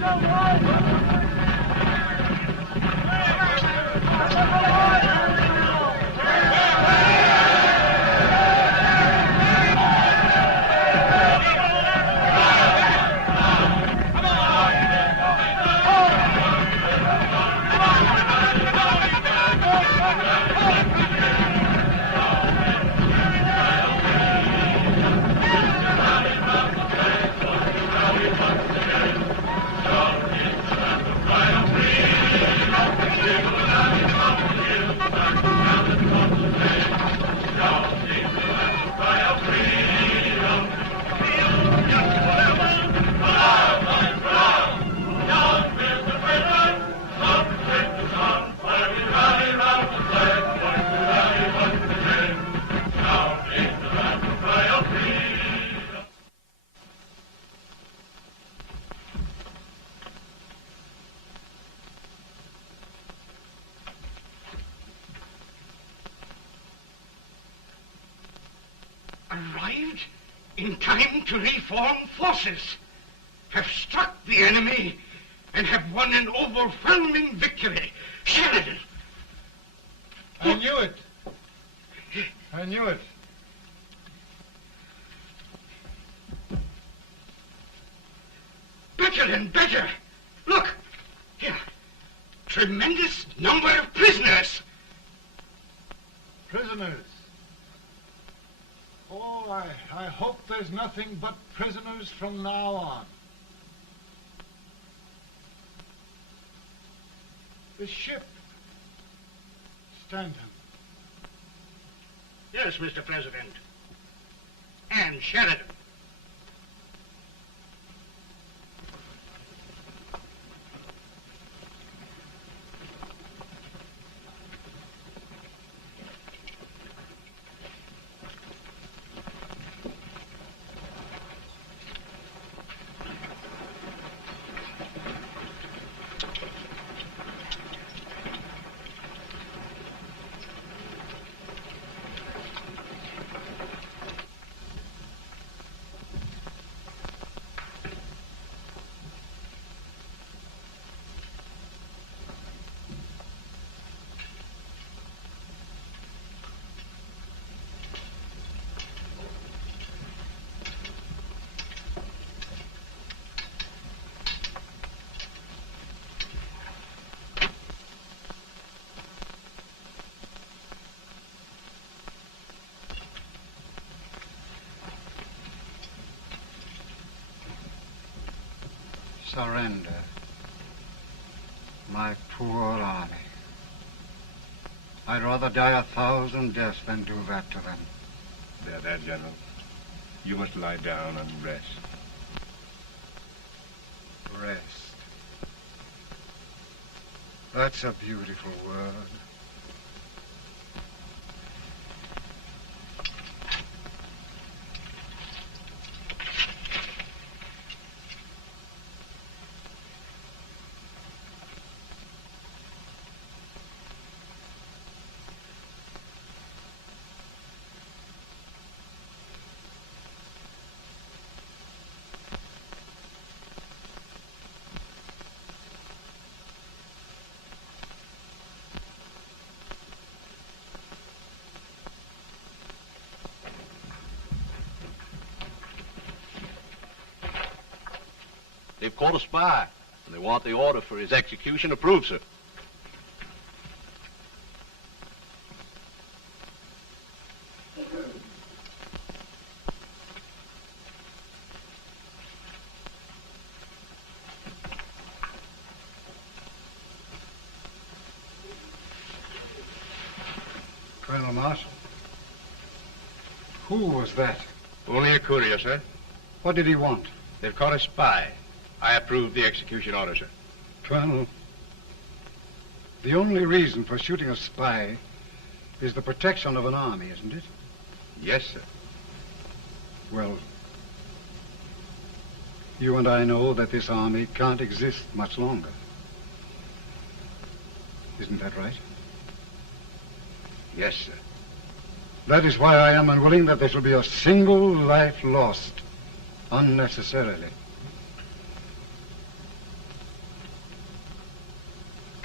Arrived in time to reform forces, have struck the enemy, and have won an overwhelming victory. Sheridan! I knew it. I knew it. Better and better. Look, here. Tremendous number of prisoners. Prisoners. Oh, I hope there's nothing but prisoners from now on. The ship. Stanton. Yes, Mr. President. And Sheridan. Surrender. My poor army. I'd rather die 1,000 deaths than do that to them. There, General. You must lie down and rest. Rest. That's a beautiful word. They've caught a spy, and they want the order for his execution approved, sir. Colonel Marshall. Who was that? Only a courier, sir. What did he want? They've caught a spy. I approve the execution order, sir. Colonel, the only reason for shooting a spy is the protection of an army, isn't it? Yes, sir. Well, you and I know that this army can't exist much longer. Isn't that right? Yes, sir. That is why I am unwilling that there shall be a single life lost unnecessarily.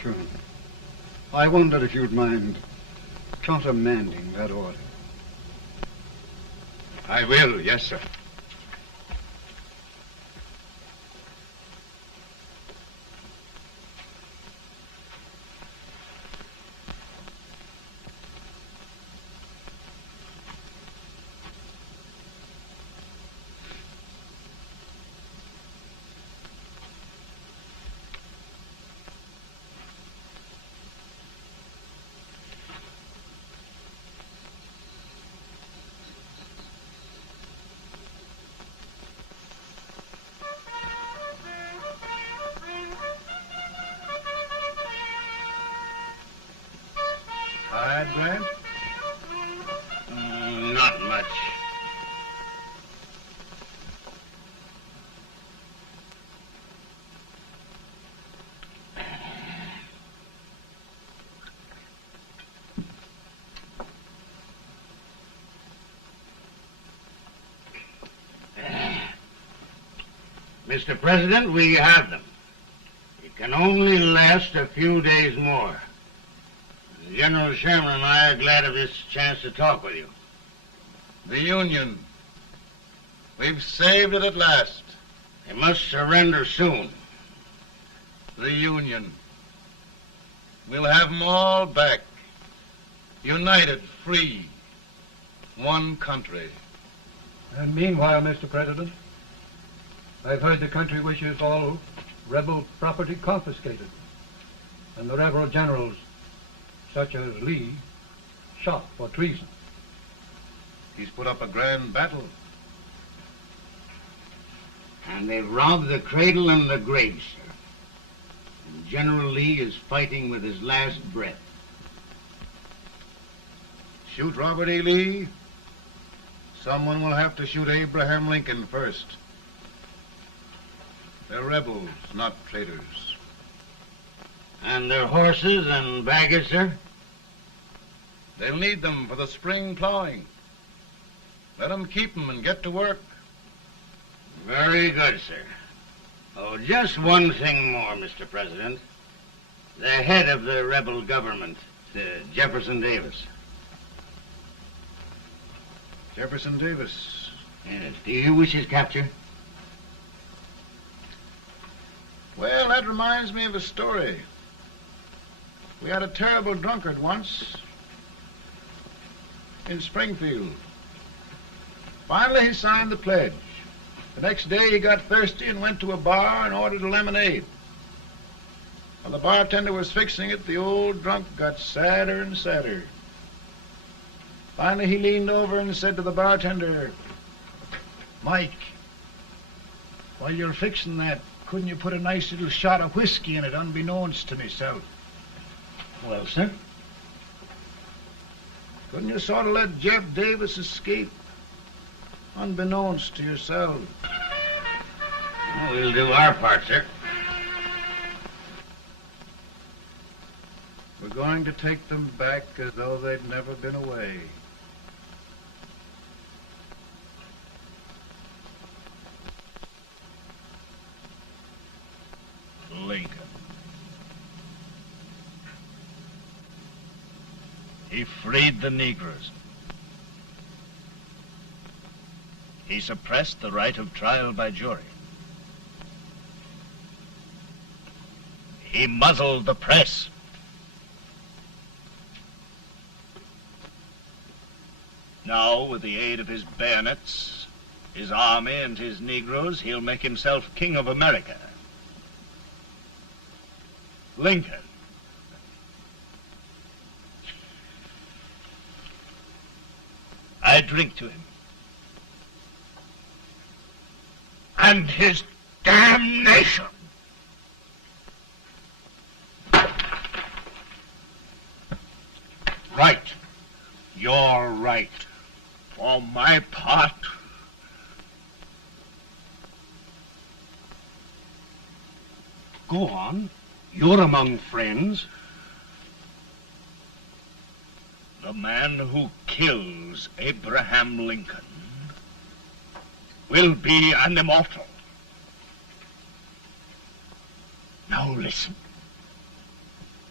return. I wondered if you'd mind countermanding that order. I will, yes, sir. Tired, Grant? Not much. Mr. President, we have them. It can only last a few days more. General Sherman and I are glad of this chance to talk with you. The Union. We've saved it at last. They must surrender soon. The Union. We'll have them all back. United, free. One country. And meanwhile, Mr. President, I've heard the country wishes all rebel property confiscated, and the rebel generals, such as Lee, shot for treason. He's put up a grand battle. And they've robbed the cradle and the grave, sir. And General Lee is fighting with his last breath. Shoot Robert E. Lee? Someone will have to shoot Abraham Lincoln first. They're rebels, not traitors. And their horses and baggage, sir? They'll need them for the spring plowing. Let them keep them and get to work. Very good, sir. Oh, just one thing more, Mr. President. The head of the rebel government, Jefferson Davis. Jefferson Davis? Yes. Do you wish his capture? Well, that reminds me of a story. We had a terrible drunkard once in Springfield. Finally, he signed the pledge. The next day, he got thirsty and went to a bar and ordered a lemonade. While the bartender was fixing it, the old drunk got sadder and sadder. Finally, he leaned over and said to the bartender, "Mike, while you're fixing that, couldn't you put a nice little shot of whiskey in it, unbeknownst to myself?" Well, sir? Couldn't you sort of let Jeff Davis escape, unbeknownst to yourself? Well, we'll do our part, sir. We're going to take them back as though they'd never been away. Lincoln. He freed the Negroes. He suppressed the right of trial by jury. He muzzled the press. Now, with the aid of his bayonets, his army, and his Negroes, he'll make himself king of America. Lincoln. I drink to him. And his damnation. Right. You're right. For my part, Go on. You're among friends. the man who kills Abraham Lincoln will be an immortal. Now listen.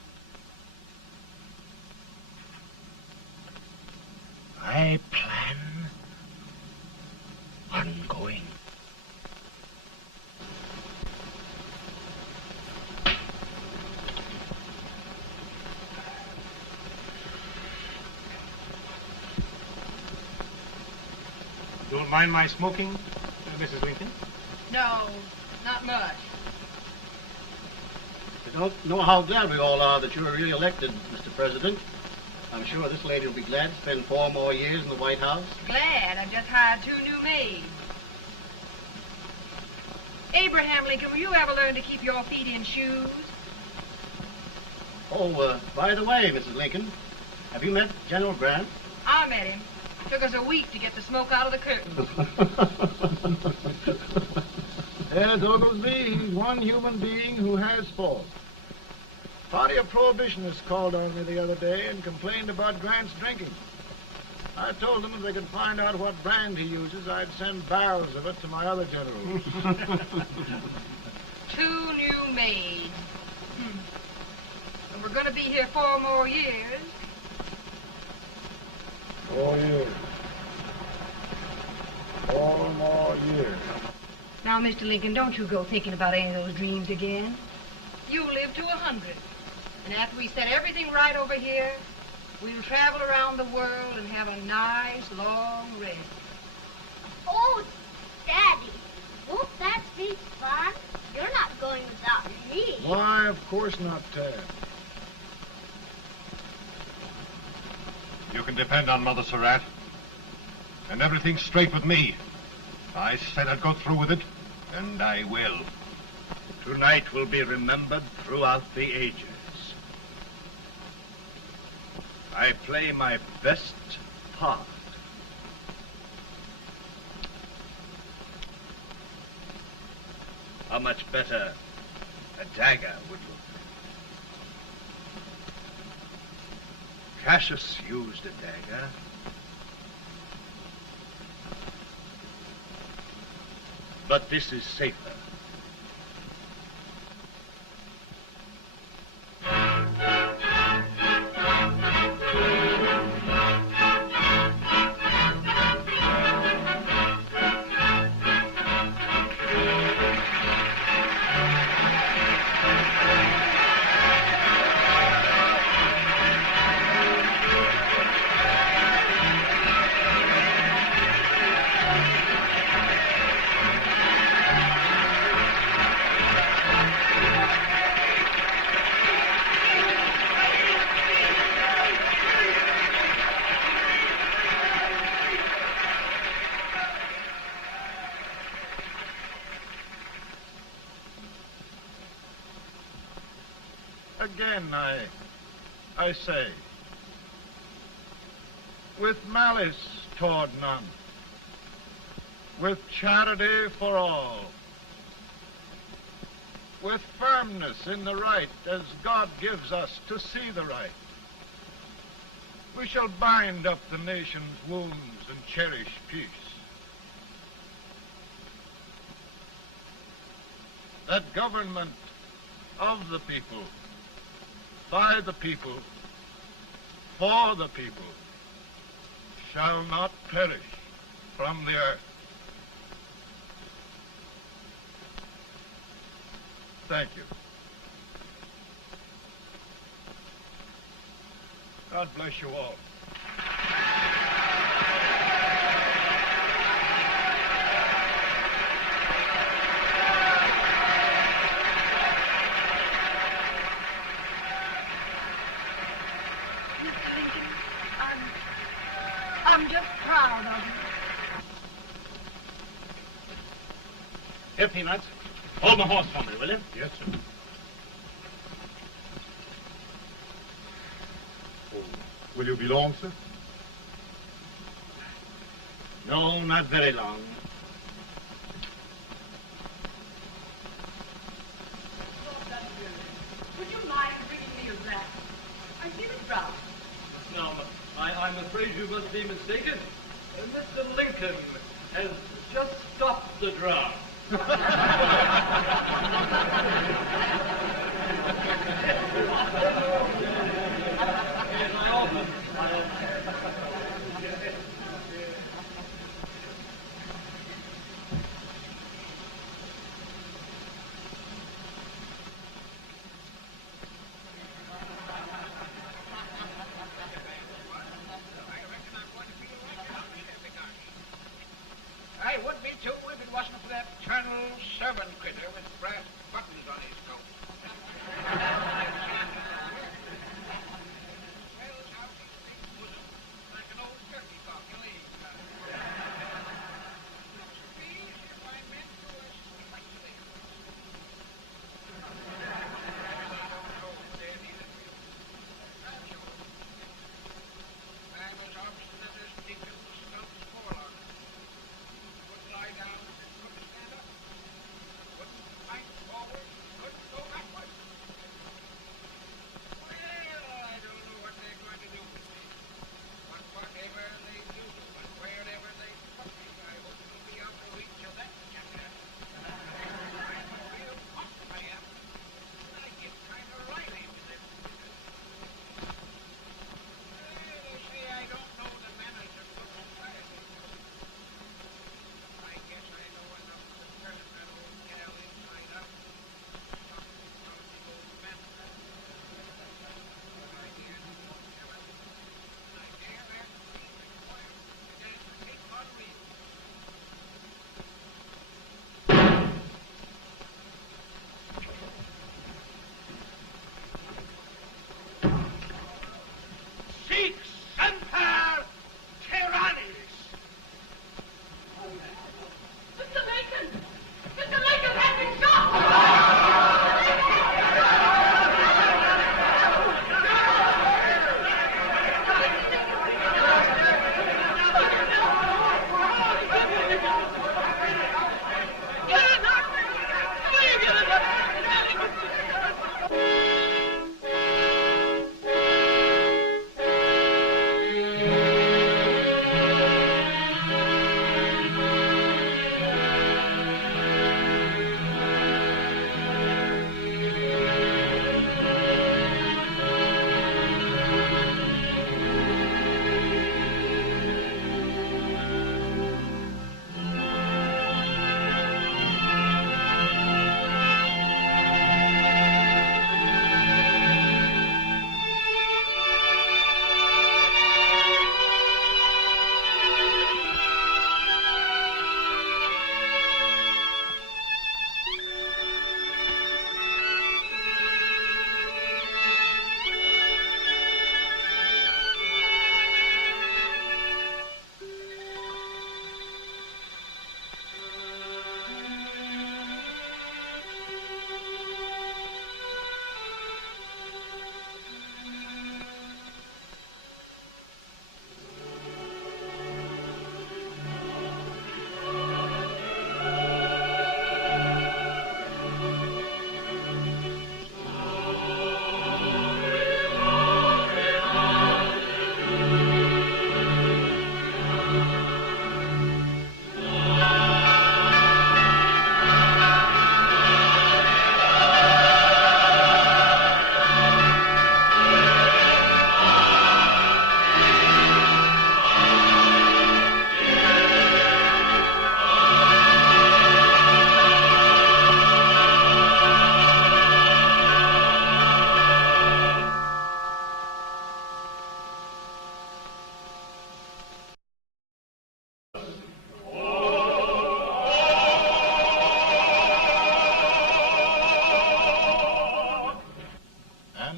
my plan ongoing. Don't mind my smoking, Mrs. Lincoln? No, not much. I don't know how glad we all are that you're re-elected, Mr. President. I'm sure this lady will be glad to spend 4 more years in the White House. Glad. I've just hired 2 new maids. Abraham Lincoln, will you ever learn to keep your feet in shoes? Oh, by the way, Mrs. Lincoln, have you met General Grant? I met him. Took us a week to get the smoke out of the curtains. Yes, Oglesby, he's one human being who has faults. Party of Prohibitionists called on me the other day and complained about Grant's drinking. I told them if they could find out what brand he uses, I'd send barrels of it to my other generals. 2 new maids. And we're going to be here 4 more years. 4 years. 4 more years. Now, Mr. Lincoln, don't you go thinking about any of those dreams again. You live to 100. And after we set everything right over here, we'll travel around the world and have a nice, long rest. Oh, Daddy, won't that be fun? You're not going without me. Why, of course not, Tad. You can depend on Mother Surratt. And everything's straight with me. I said I'd go through with it, and I will. Tonight will be remembered throughout the ages. I play my best part. How much better a dagger would look. Cassius used a dagger. But this is safer. Again, I say, with malice toward none, with charity for all, with firmness in the right as God gives us to see the right, we shall bind up the nation's wounds and cherish peace. That government of the people, by the people, for the people, shall not perish from the earth. Thank you. God bless you all. I'm just proud of you. Here, Peanuts. Hold my horse for me, will you? Yes, sir. Oh, will you be long, sir? No, not very long. Would you mind bringing me a glass? I feel it brown. Now, I'm afraid you must be mistaken. Mr. Lincoln has just stopped the draft.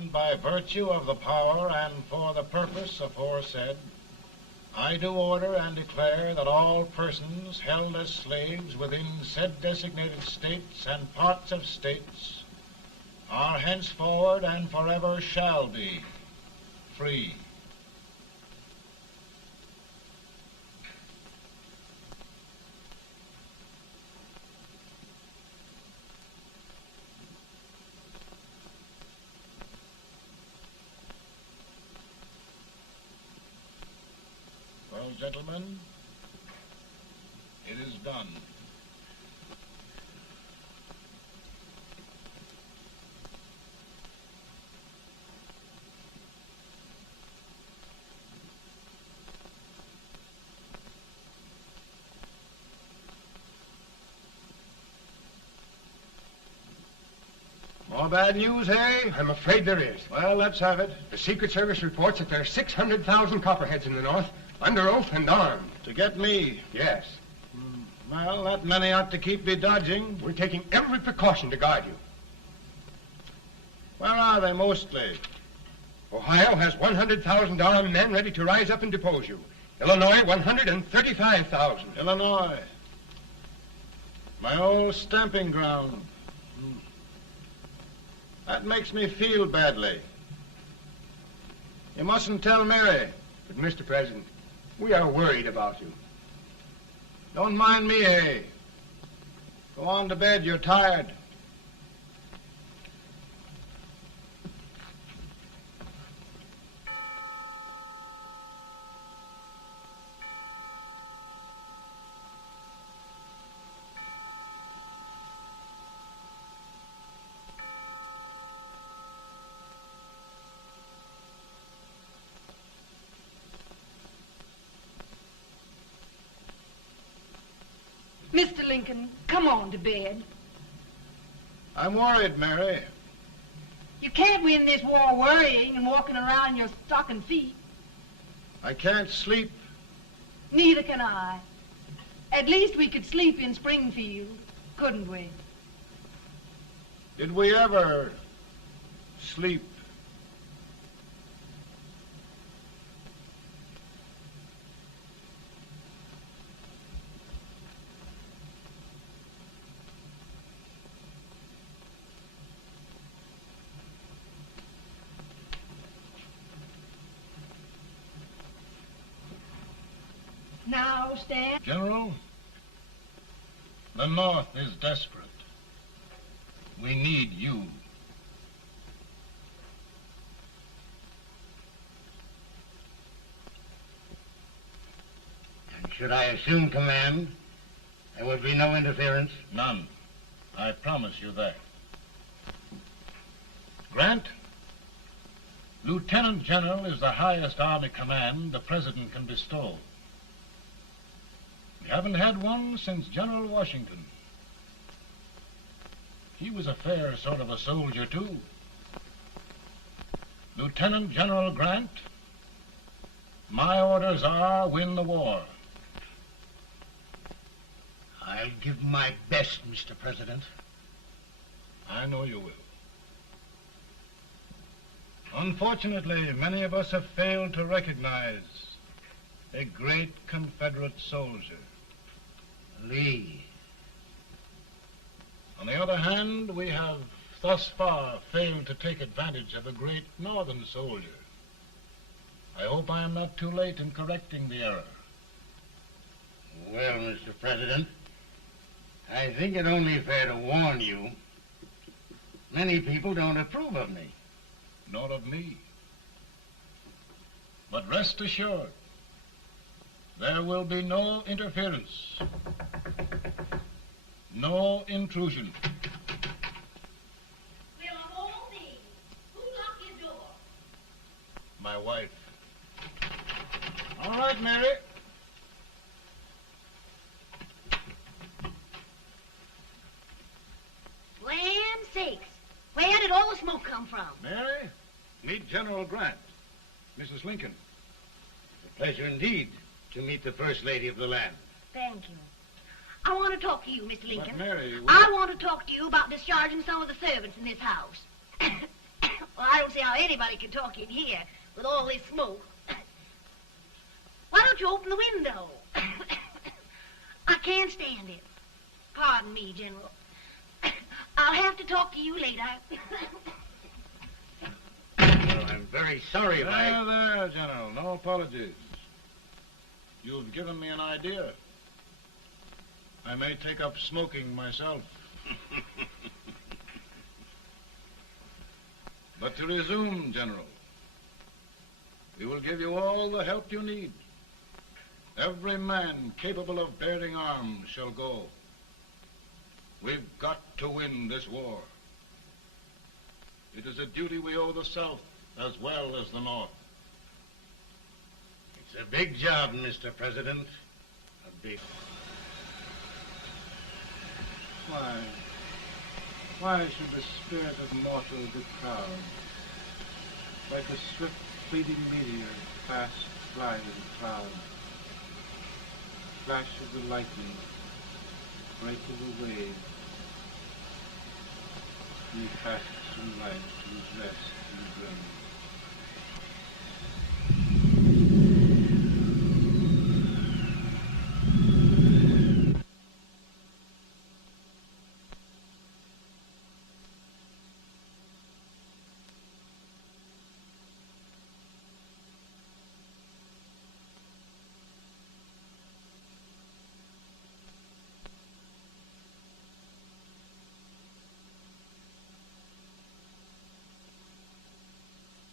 and by virtue of the power and for the purpose aforesaid, I do order and declare that all persons held as slaves within said designated states and parts of states are henceforward and forever shall be free. Well, gentlemen, it is done. More bad news, hey? I'm afraid there is. Well, let's have it. The Secret Service reports that there are 600,000 copperheads in the north, under oath and armed. To get me? Yes. Well, that many ought to keep me dodging. We're taking every precaution to guard you. Where are they mostly? Ohio has 100,000 armed men ready to rise up and depose you. Illinois, 135,000. Illinois. My old stamping ground. That makes me feel badly. You mustn't tell Mary. But, Mr. President, we are worried about you. Don't mind me, eh? Go on to bed. You're tired. Mr. Lincoln, come on to bed. I'm worried, Mary. You can't win this war worrying and walking around in your stocking feet. I can't sleep. Neither can I. At least we could sleep in Springfield, couldn't we? Did we ever sleep? Now, Stan. General, the North is desperate. We need you. And should I assume command, there would be no interference? None. I promise you that. Grant, Lieutenant General is the highest Army command the President can bestow. We haven't had one since General Washington. He was a fair sort of a soldier, too. Lieutenant General Grant, my orders are win the war. I'll give my best, Mr. President. I know you will. Unfortunately, many of us have failed to recognize a great Confederate soldier. Lee. On the other hand, we have thus far failed to take advantage of a great Northern soldier. I hope I am not too late in correcting the error. Well, Mr. President, I think it only fair to warn you. Many people don't approve of me. Nor of me. But rest assured, there will be no interference, no intrusion. Well, of all things, who locked your door? My wife. All right, Mary. Land sakes, where did all the smoke come from? Mary, meet General Grant, Mrs. Lincoln. It's a pleasure indeed to meet the First Lady of the land. Thank you. I want to talk to you, Mr. Lincoln. But Mary, I want to talk to you about discharging some of the servants in this house. Well, I don't see how anybody can talk in here with all this smoke. Why don't you open the window? I can't stand it. Pardon me, General. I'll have to talk to you later. Well, I'm very sorry if I... There, General. No apologies. You've given me an idea. I may take up smoking myself. But to resume, General, we will give you all the help you need. Every man capable of bearing arms shall go. We've got to win this war. It is a duty we owe the South as well as the North. It's a big job, Mr. President. A big... Why should the spirit of mortal be proud? Like a swift fleeting meteor, fast flying cloud. Flash of the lightning, break of the wave. And he passes from life to his rest in the grave.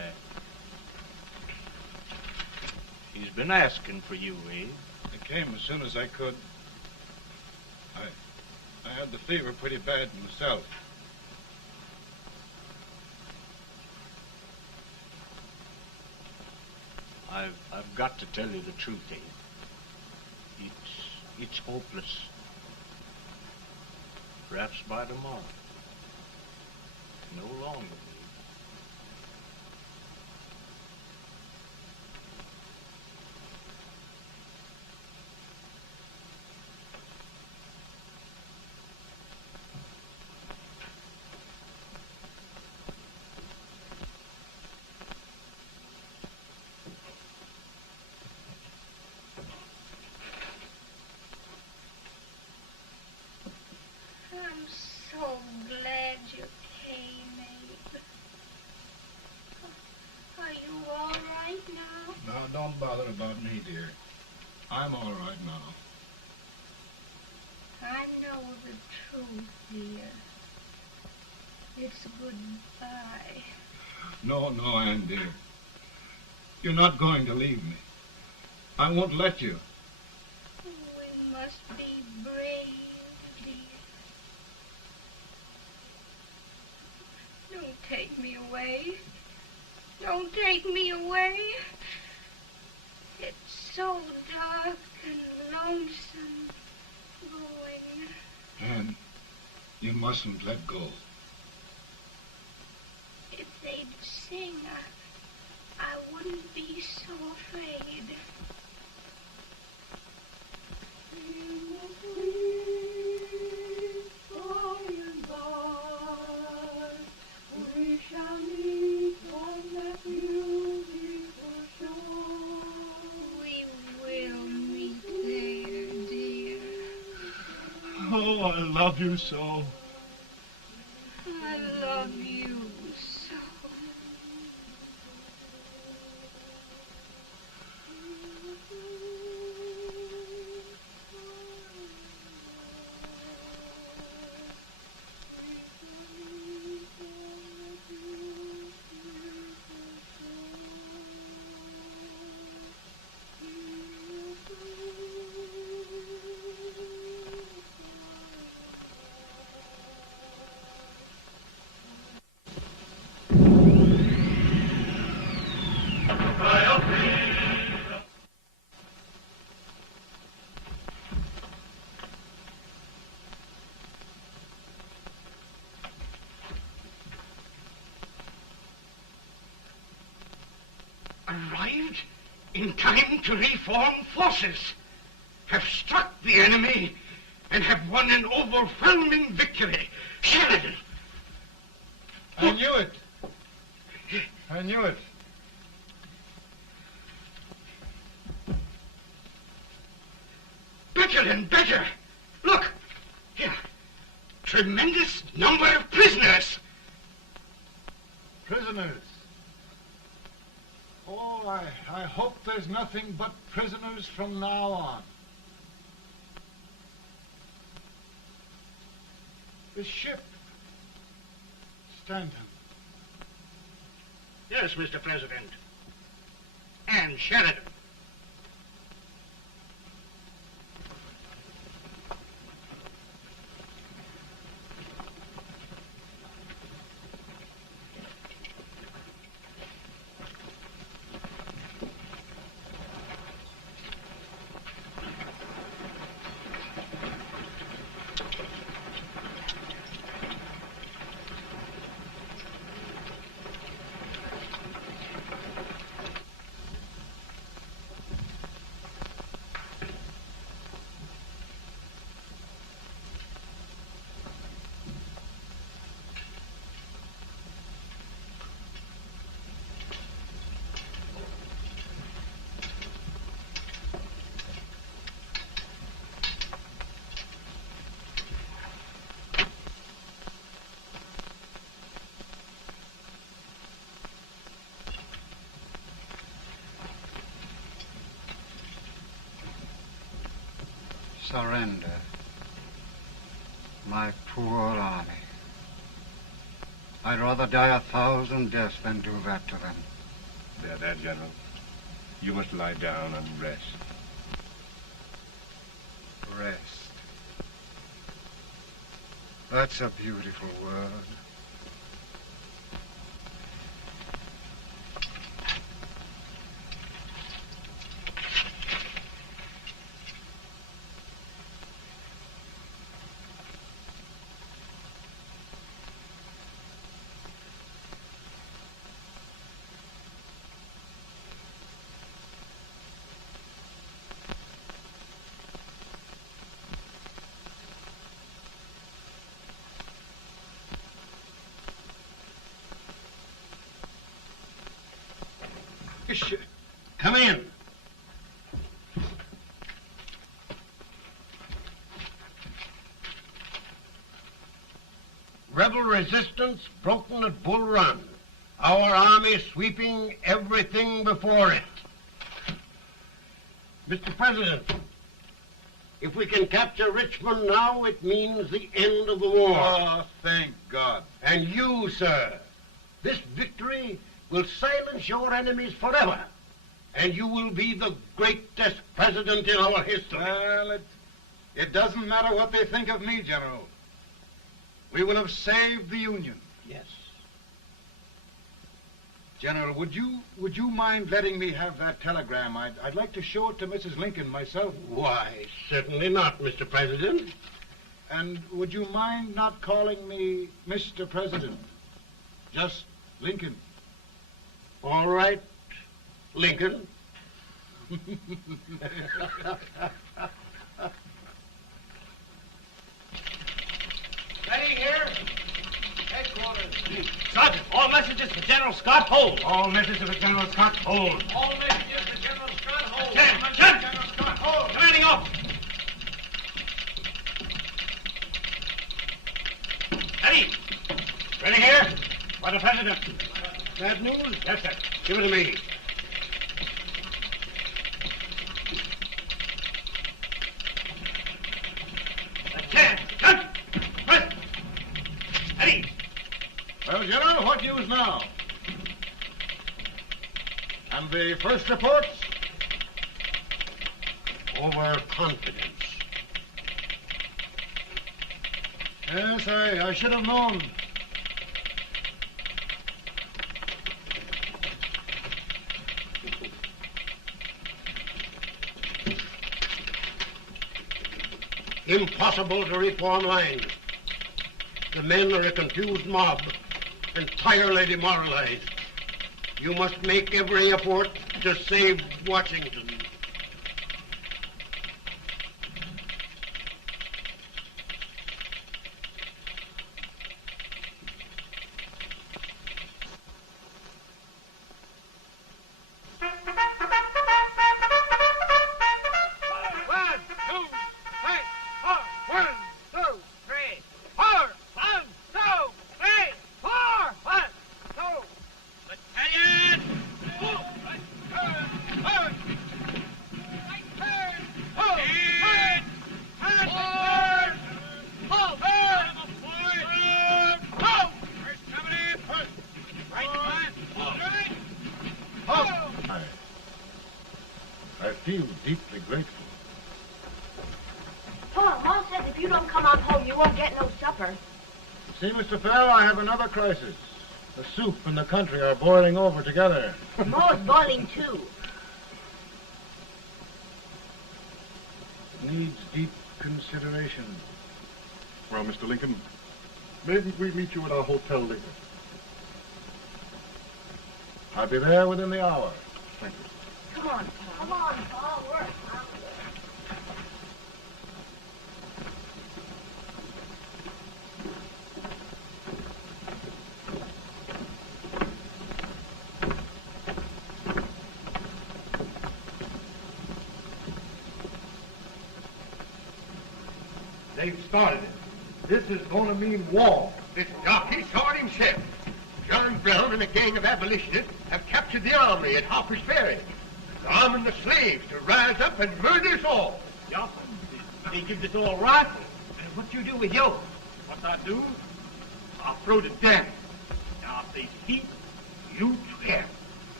been asking for you, Abe. I came as soon as I could. I had the fever pretty bad myself. I've got to tell you the truth, Abe. It's hopeless. Perhaps by tomorrow. No longer. I'm so glad you came, Abe. Are you all right now? Now, don't bother about me, dear. I'm all right now. I know the truth, dear. It's goodbye. No, Ann, dear. You're not going to leave me. I won't let you. We must be brave, dear. Don't take me away. Don't take me away. It's so dark and lonesome going. Ann, you mustn't let go. If they'd sing, I wouldn't be so afraid. We shall meet on that beautiful shore. We will meet there, dear. Oh, I love you so. I love you so. Arrived in time to reform forces, have struck the enemy, and have won an overwhelming victory. Sheridan! I knew it. I knew it. Better and better. Look, here. Tremendous number of prisoners. Prisoners. Oh, I hope there's nothing but prisoners from now on. The ship. Stanton. Yes, Mr. President. And Sheridan. Surrender. My poor army. I'd rather die 1,000 deaths than do that to them. They're dead, General. You must lie down and rest. Rest. That's a beautiful word. Come in. Rebel resistance broken at Bull Run. Our army sweeping everything before it. Mr. President, if we can capture Richmond now, it means the end of the war. Oh, thank God. And you, sir, this victory will silence your enemies forever. And you will be the greatest president in our history. Well, it doesn't matter what they think of me, General. We will have saved the Union. Yes. General, would you mind letting me have that telegram? I'd like to show it to Mrs. Lincoln myself. Why, certainly not, Mr. President. And would you mind not calling me Mr. President? Just Lincoln. All right, Lincoln. Ready here? Headquarters. Sergeant, all messages for General Scott, hold. All messages for General Scott, hold. All messages for General Scott, hold. General Scott, hold. Commanding officer. Ready? Ready here? For the President. Bad news? Yes, sir. Give it to me. Well, General, what news now? And the first reports? Overconfidence. Yes, I should have known. Impossible to reform lines. The men are a confused mob, entirely demoralized. You must make every effort to save Washington. I feel deeply grateful. Paul, Mom says if you don't come on home, you won't get no supper. See, Mr. Farrell, I have another crisis. The soup and the country are boiling over together. More's boiling, too. Needs deep consideration. Well, Mr. Lincoln, maybe we meet you at our hotel later. I'll be there within the hour. Thank you. Come on, Paul. Come on, Paul. We're They've started it. This is going to mean war. This jockey saw it himself. John Brown and a gang of abolitionists have captured the army at Harper's Ferry. They're arming the slaves to rise up and murder us all. Johnson, they give this all rifles. And what you do with yours? What I do? I'll throw to death. Now, if they speak, you tell.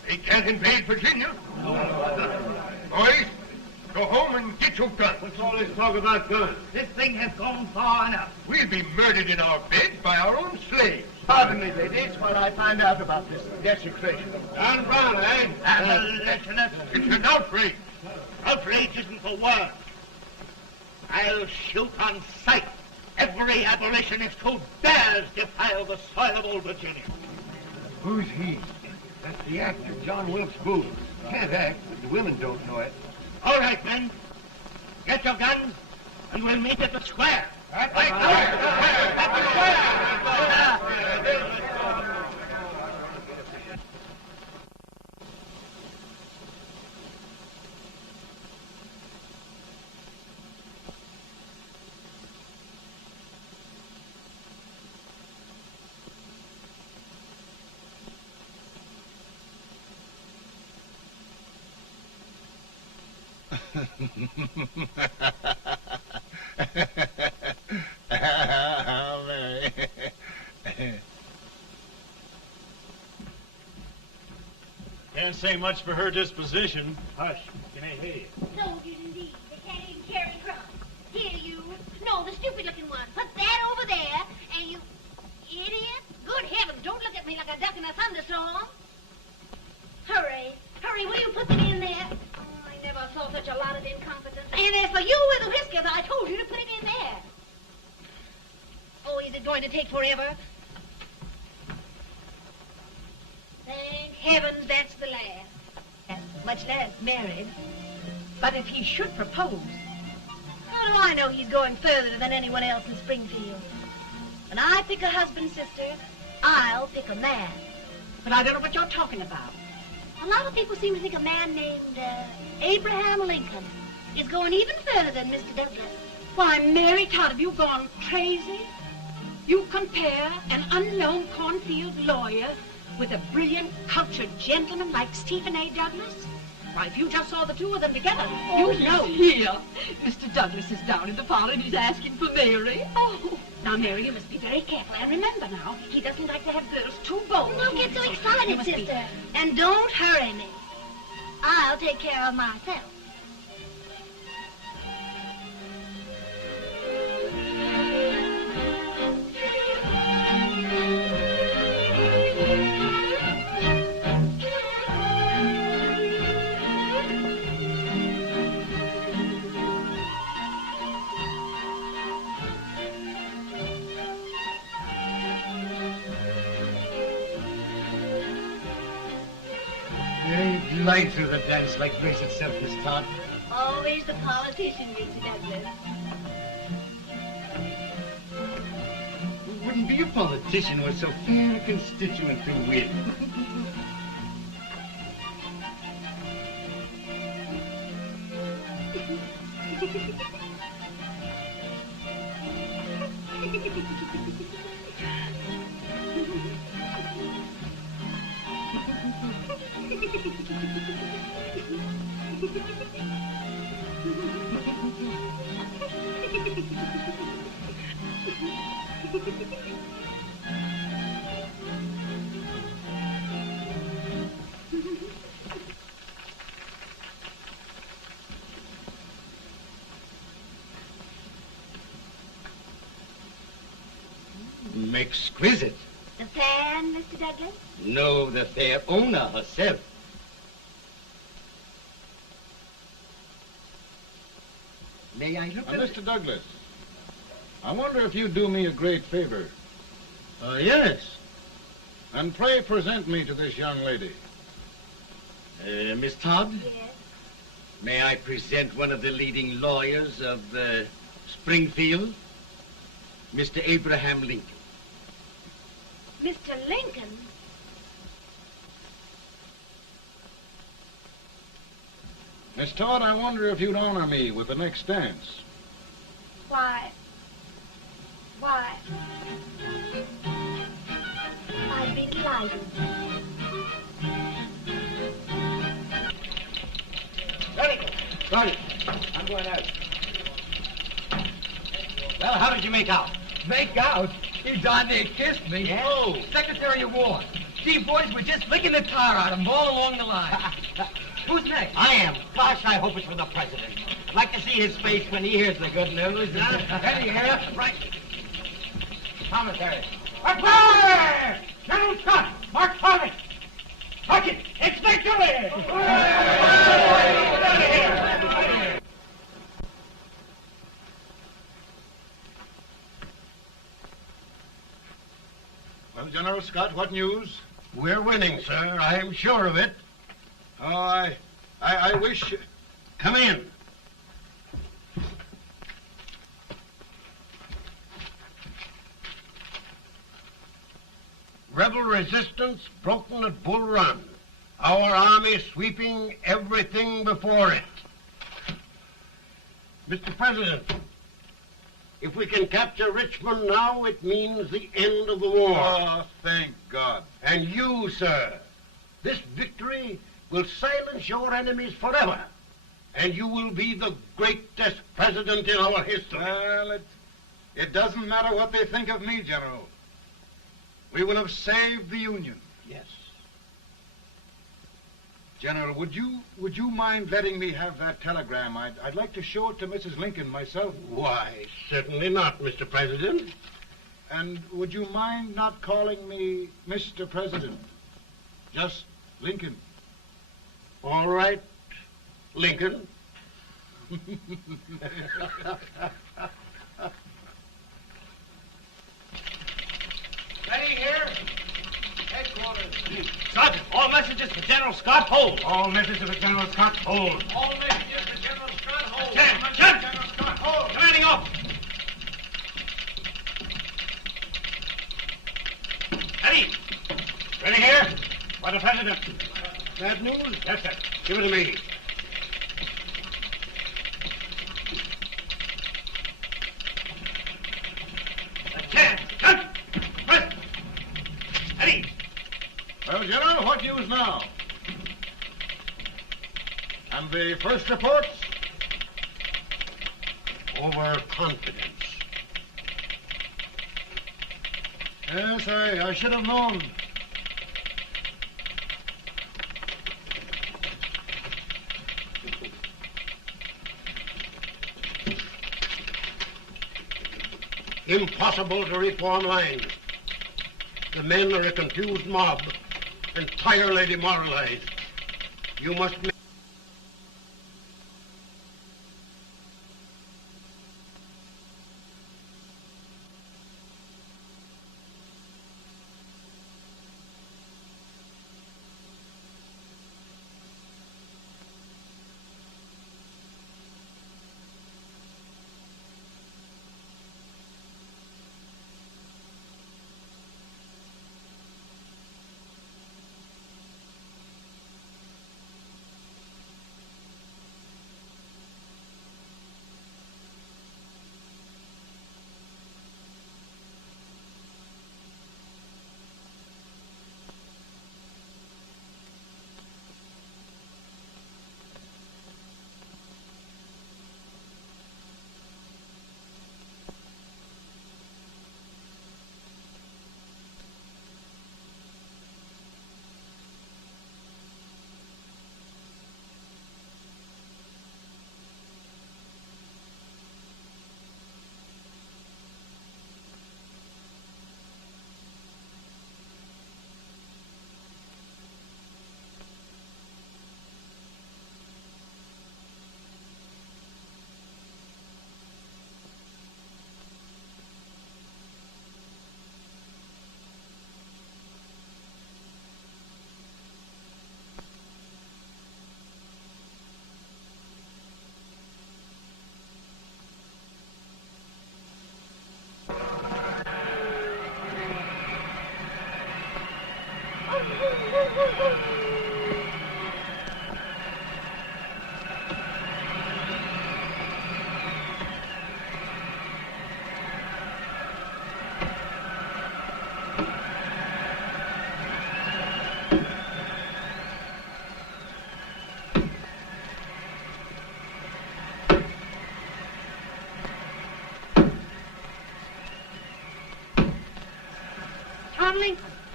They can't invade Virginia. Boys, go home and get your guns. What's all this talk about guns? This thing has gone far enough. We'll be murdered in our beds by our own slaves. Pardon me, ladies, while I find out about this desecration. John Brown, eh? Lieutenant. It's an outrage. Outrage isn't the word. I'll shoot on sight every abolitionist who dares defile the soil of old Virginia. Who's he? That's the actor, John Wilkes Booth. Can't act, but the women don't know it. All right, men. Get your guns, and we'll meet at the square. At the square! Mary. Can't say much for her disposition. Hush, can I hear you? Soldiers indeed. They can't even carry crumbs. Here, you. No, the stupid-looking one. Put that over there, and you... Idiot. Good heavens, don't look at me like a duck in a thunderstorm. Hurry. Hurry, will you put them in there? Oh, I never saw such a lot of incompetence. And as for you with the whiskers, I told you to put it in there. Oh, is it going to take forever? Thank heavens that's the last. Much less married. But if he should propose... How do I know he's going further than anyone else in Springfield? When I pick a husband, sister, I'll pick a man. But I don't know what you're talking about. A lot of people seem to think a man named Abraham Lincoln is going even further than Mr. Douglas. Why, Mary Todd, have you gone crazy? You compare an unknown cornfield lawyer with a brilliant, cultured gentleman like Stephen A. Douglas? Why, if you just saw the two of them together, you'd know. Here. Mr. Douglas is down in the parlor and he's asking for Mary. Oh, now, Mary, you must be very careful. And remember now, he doesn't like to have girls too bold. Don't get so excited, sister. And don't hurry me. I'll take care of myself. You glide through the dance like grace itself, Miss Todd. Always the politician, Mr. Douglas. Wouldn't be a politician with so fair a constituent to win. Exquisite. The fan, Mr. Douglas? No, the fair owner herself. May I look at Mr. Douglas, I wonder if you'd do me a great favor. Yes. And pray present me to this young lady. Miss Todd? Yes. May I present one of the leading lawyers of Springfield, Mr. Abraham Lincoln. Mr. Lincoln? Miss Todd, I wonder if you'd honor me with the next dance. Why, I'd be delighted. Sorry, I'm going out. Well, how did you make out? Make out? He darn near kissed me. Yeah? Oh, Secretary of War. Gee, boys, we're just licking the tar out of them all along the line. Who's next? I am. Gosh, I hope it's for the president. I'd like to see his face when he hears the good news. Eddie here. Right. Commissary. Fire! General Scott, Mark Harvey. Touch it. It's victory! Well, General Scott, what news? We're winning, sir. I'm sure of it. Oh, I wish... Come in. Rebel resistance broken at Bull Run. Our army sweeping everything before it. Mr. President, if we can capture Richmond now, it means the end of the war. Oh, thank God. And you, sir, this victory will silence your enemies forever. And you will be the greatest president in our history. Well, it doesn't matter what they think of me, General. We will have saved the Union. Yes. General, would you mind letting me have that telegram? I'd like to show it to Mrs. Lincoln myself. Why, certainly not, Mr. President. And would you mind not calling me Mr. President? Just Lincoln. All right, Lincoln. Ready here? Headquarters. Sergeant, all messages for General Scott, hold. All messages for General Scott, hold. All messages for General Scott, hold. General Scott, hold. Commanding officer. Eddie. Ready here? For the President. Bad news? Yes, sir. Give it to me. Eddie. Well, General, what news now? And the first reports? Overconfidence. Yes, I should have known. Impossible to reform lines. The men are a confused mob, entirely demoralized. You must make... Tom Lincoln,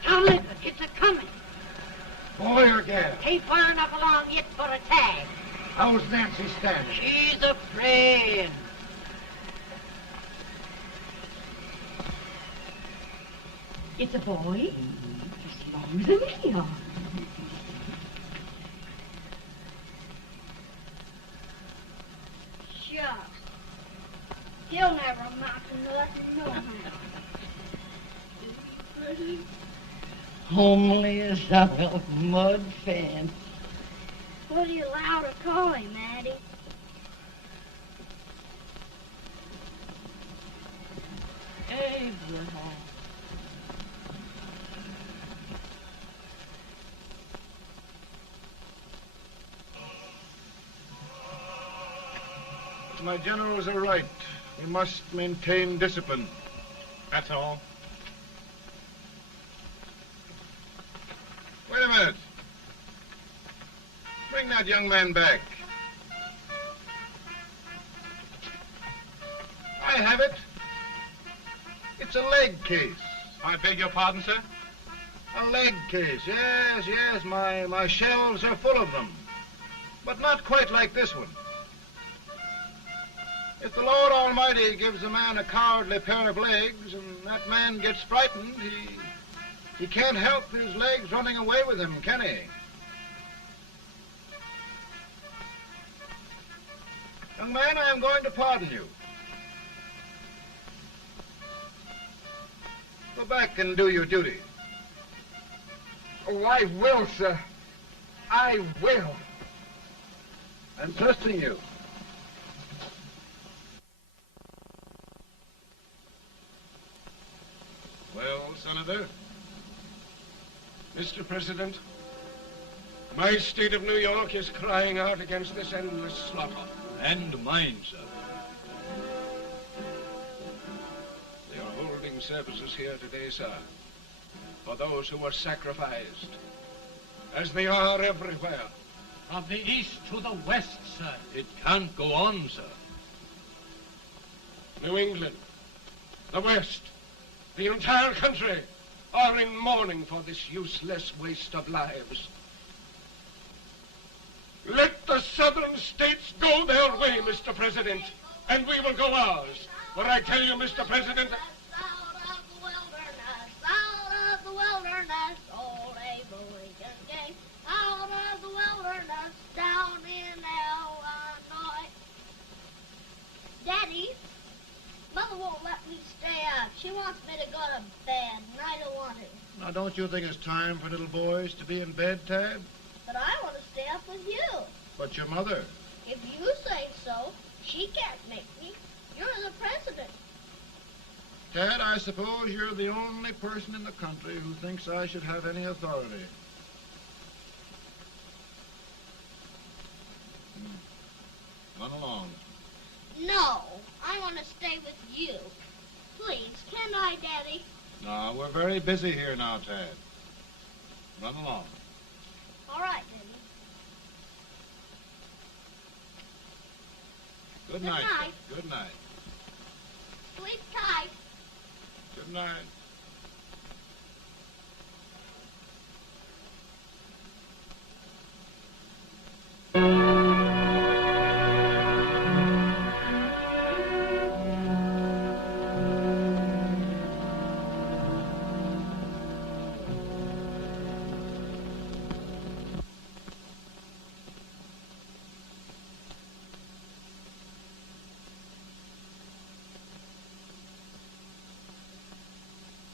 Now listen, it's a-coming. Boy or gal? Ain't far enough along yet for a tag. How's Nancy standing? She's a praying. It's a boy? As long as a me are. Shucks. He'll never amount to nothing, no how. Homely as a little mud fan. What are you allowed to call him, Addie? Abraham. My generals are right. We must maintain discipline. That's all. Wait a minute. Bring that young man back. I have it. It's a leg case. I beg your pardon, sir? A leg case, yes, yes. My shelves are full of them. But not quite like this one. If the Lord Almighty gives a man a cowardly pair of legs and that man gets frightened, he can't help his legs running away with him, can he? Young man, I am going to pardon you. Go back and do your duty. Oh, I will, sir. I will. I'm trusting you. Well, Senator? Mr. President, my state of New York is crying out against this endless slaughter. And mine, sir. They are holding services here today, sir, for those who were sacrificed, as they are everywhere. From the east to the west, sir. It can't go on, sir. New England, the West, the entire country are in mourning for this useless waste of lives. Let the southern states go their way, Mr. President, and we will go ours. For I tell you, Mr. President, Out of the wilderness, old Abraham Lincoln came. Out of the wilderness, down in Illinois. Daddy, Mother won't let me stay up. She wants me to go to bed, and I don't want to. Now, don't you think it's time for little boys to be in bed, Tad? But I want to stay up with you. But your mother. If you say so, she can't make me. You're the president. Tad, I suppose you're the only person in the country who thinks I should have any authority. Run along. No, I want to stay with you. Please, can I, Daddy? No, we're very busy here now, Tad. Run along. All right, Daddy. Good Good night. night. Good night. Sleep tight. Good night.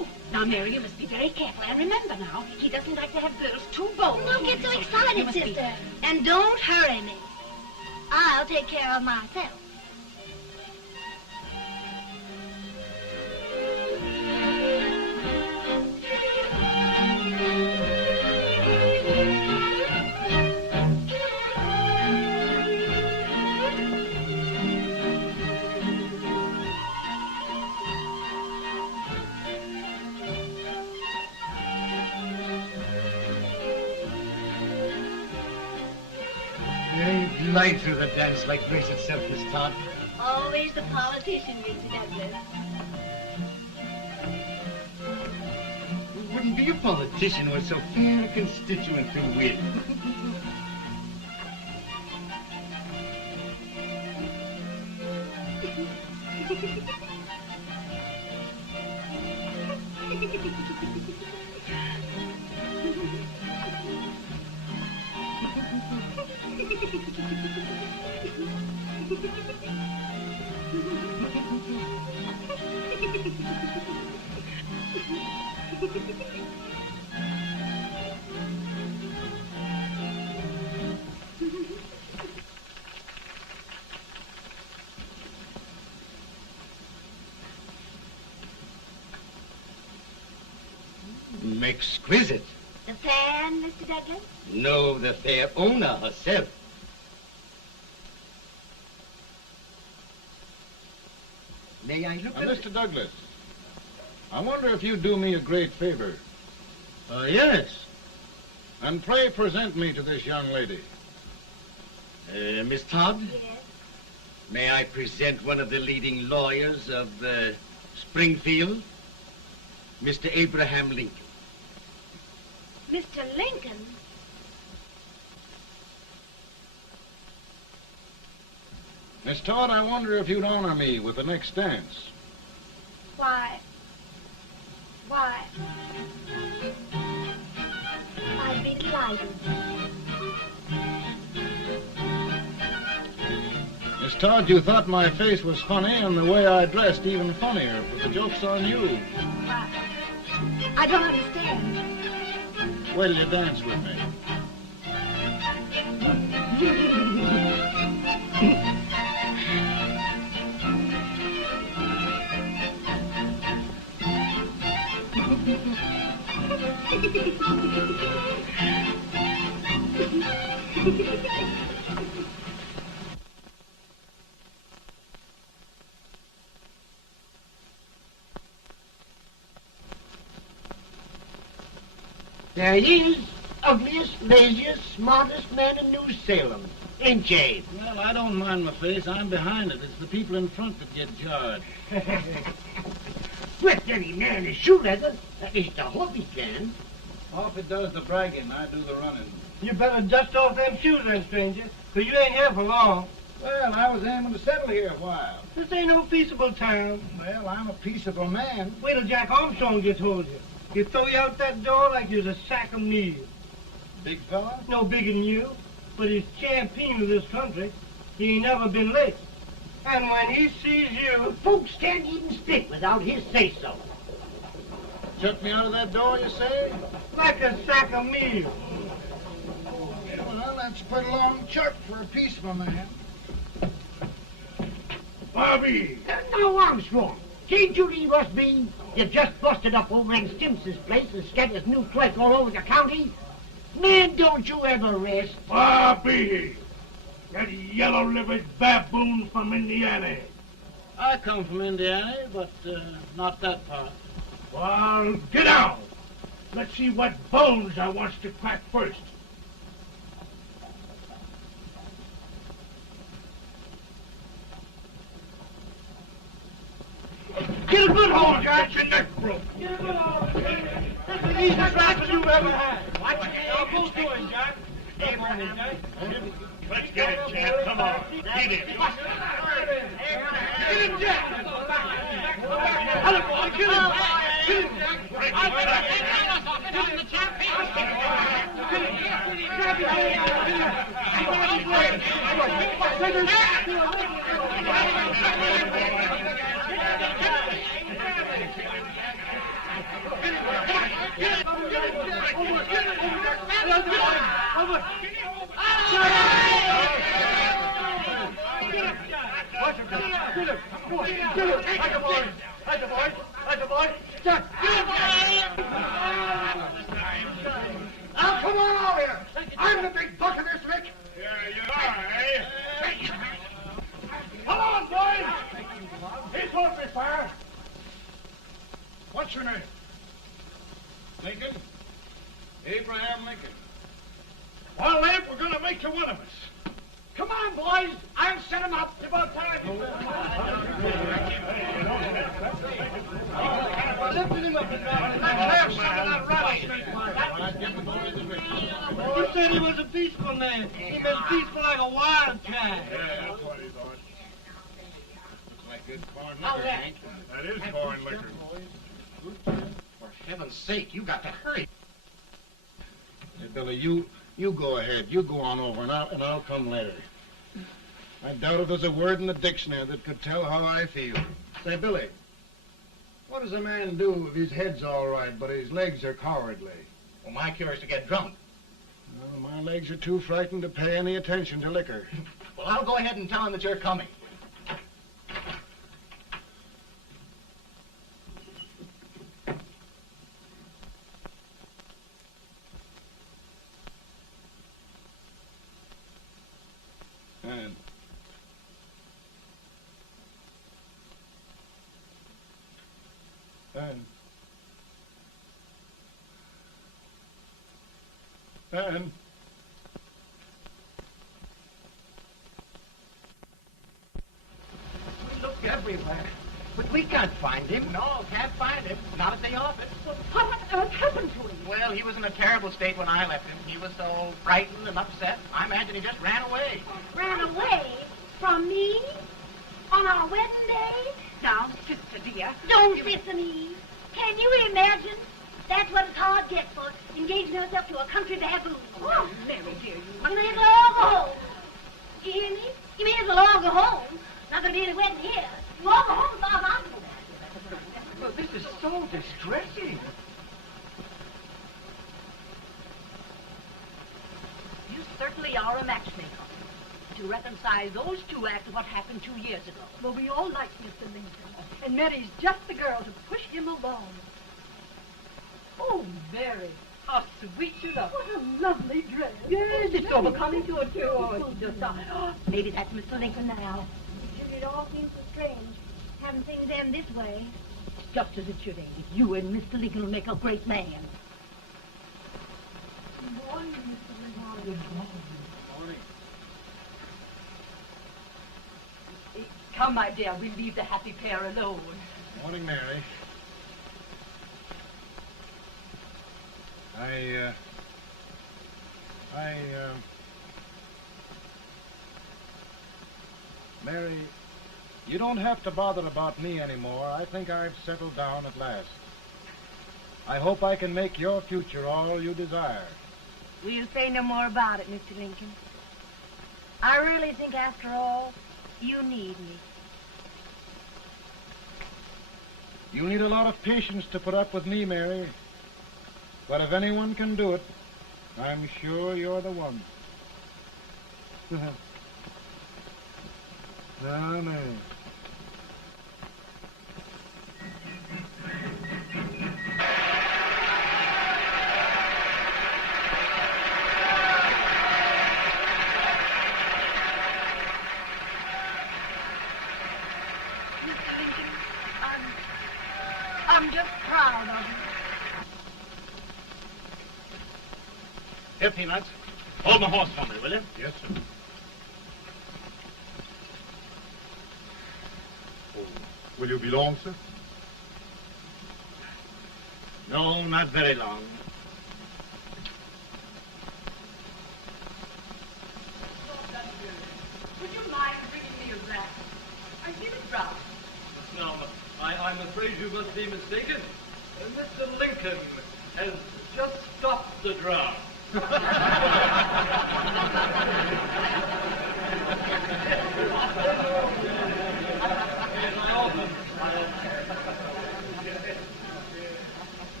Now, Mary, you must be very careful. And remember now, he doesn't like to have girls too bold. Don't get so excited, sister. And don't hurry me. I'll take care of myself. You glide through the dance like grace itself, Miss Todd. Always the politician, Mr. Douglas. It wouldn't be a politician with so fair a constituent to win. Exquisite. The fan, Mr. Douglas? No, the fair owner herself. May I look at Mr. Douglas, I wonder if you'd do me a great favor. Yes. And pray present me to this young lady. Miss Todd? Yes. May I present one of the leading lawyers of Springfield, Mr. Abraham Lincoln. Mr. Lincoln? Miss Todd, I wonder if you'd honor me with the next dance. Why, I'd be delighted. Miss Todd, you thought my face was funny and the way I dressed even funnier, but the joke's on you. I don't understand. Wait till you dance with me. There he is, ugliest, laziest, smartest man in New Salem. Ain't ye? Well, I don't mind my face. I'm behind it. It's the people in front that get jarred. With any man is shoe leather. At least I hope he can. Off it does the bragging. I do the running. You better dust off them shoes then, stranger, 'cause you ain't here for long. Well, I was aiming to settle here a while. This ain't no peaceable town. Well, I'm a peaceable man. Wait till Jack Armstrong gets hold of you. He'll throw you out that door like you's a sack of meal. Big fella? No bigger than you, but he's champion of this country. He ain't never been late. And when he sees you... Folks can't even speak without his say-so. Chuck me out of that door, you say? Like a sack of meal. Well, that's a pretty long chuck for a peaceful man. Bobby! Now, Armstrong, can't you leave us be? You've just busted up old man Stimpson's place and scattered new clerk all over the county. Man, don't you ever rest. Bobby! That yellow-livered baboon from Indiana. I come from Indiana, but not that part. Well, get out. Let's see what bones I wants to crack first. Get a good hold, Jack. Get your neck broke. Get a good hold. That's the easiest rifle you've ever had. Watch it. Now, go to him, Jack. Abraham. Let's get it, Jack. Come on. Get it. Get him, Jack. Hello, boy. Kill him. Kill him, Jack. Kill him, the champion. Kill him. Grab his head. Now, come on out here. I'm the big buck of this lick. Yeah, you are, eh? Come on, boys. He's won't be far. What's your name? Lincoln? Abraham Lincoln. Well, Lamp, we're going to make you one of us. Come on, boys. I'll set him up. It's about time. Lifting him up and down. Let's have some of that rattlesnake. He said he was a peaceful man. He was peaceful like a wild cat. Yeah, that's what he thought. Looks like good corn liquor, Hank. That is corn liquor. For heaven's sake, you got to hurry. Hey, Billy, you go ahead. You go on over, and I'll come later. I doubt if there's a word in the dictionary that could tell how I feel. Say, Billy, what does a man do if his head's all right, but his legs are cowardly? Well, my cure is to get drunk. Well, my legs are too frightened to pay any attention to liquor. Well, I'll go ahead and tell him that you're coming. And We looked everywhere, but we can't find him. No, can't find him. Not at the office. Well, what on earth happened to him? Well, he was in a terrible state when I left him. He was so frightened and upset. I imagine he just ran away. Ran away from me? On our wedding day? Now, sister dear. Don't listen, Eve. Can you imagine? That's what it's hard gets for engaging herself to a country baboon. Oh, Mary, dear, You may as well all go home. You hear me? You may as well all go home. Not gonna be any wedding here. You all go home as far as I'm concerned. Well, this is so distressing. You certainly are a matchmaker. To reconcile those two after what happened 2 years ago. Well, we all like Mr. Lincoln. And Mary's just the girl to push him along. Oh, Mary, how sweet you look. What a lovely dress. Yes, it's so becoming to her, too. Oh, it's just, maybe that's Mr. Lincoln now. It all seems so strange, having things end this way. It's just as it should end. You and Mr. Lincoln will make a great man. Good morning, Mr. Lincoln. Good morning. Come, my dear, we'll leave the happy pair alone. Morning, Mary. Mary, you don't have to bother about me anymore. I think I've settled down at last. I hope I can make your future all you desire. We'll say no more about it, Mr. Lincoln. I really think, after all, you need me. You need a lot of patience to put up with me, Mary. But if anyone can do it, I'm sure you're the one. Amen. I'm just proud of you. Here, Peanuts. Hold my horse for me, will you? Yes, sir. Oh, will you be long, sir? No, not very long. Would you mind bringing me a glass? I feel it brown. Now, I'm afraid you must be mistaken. Mr. Lincoln has just stopped the draft.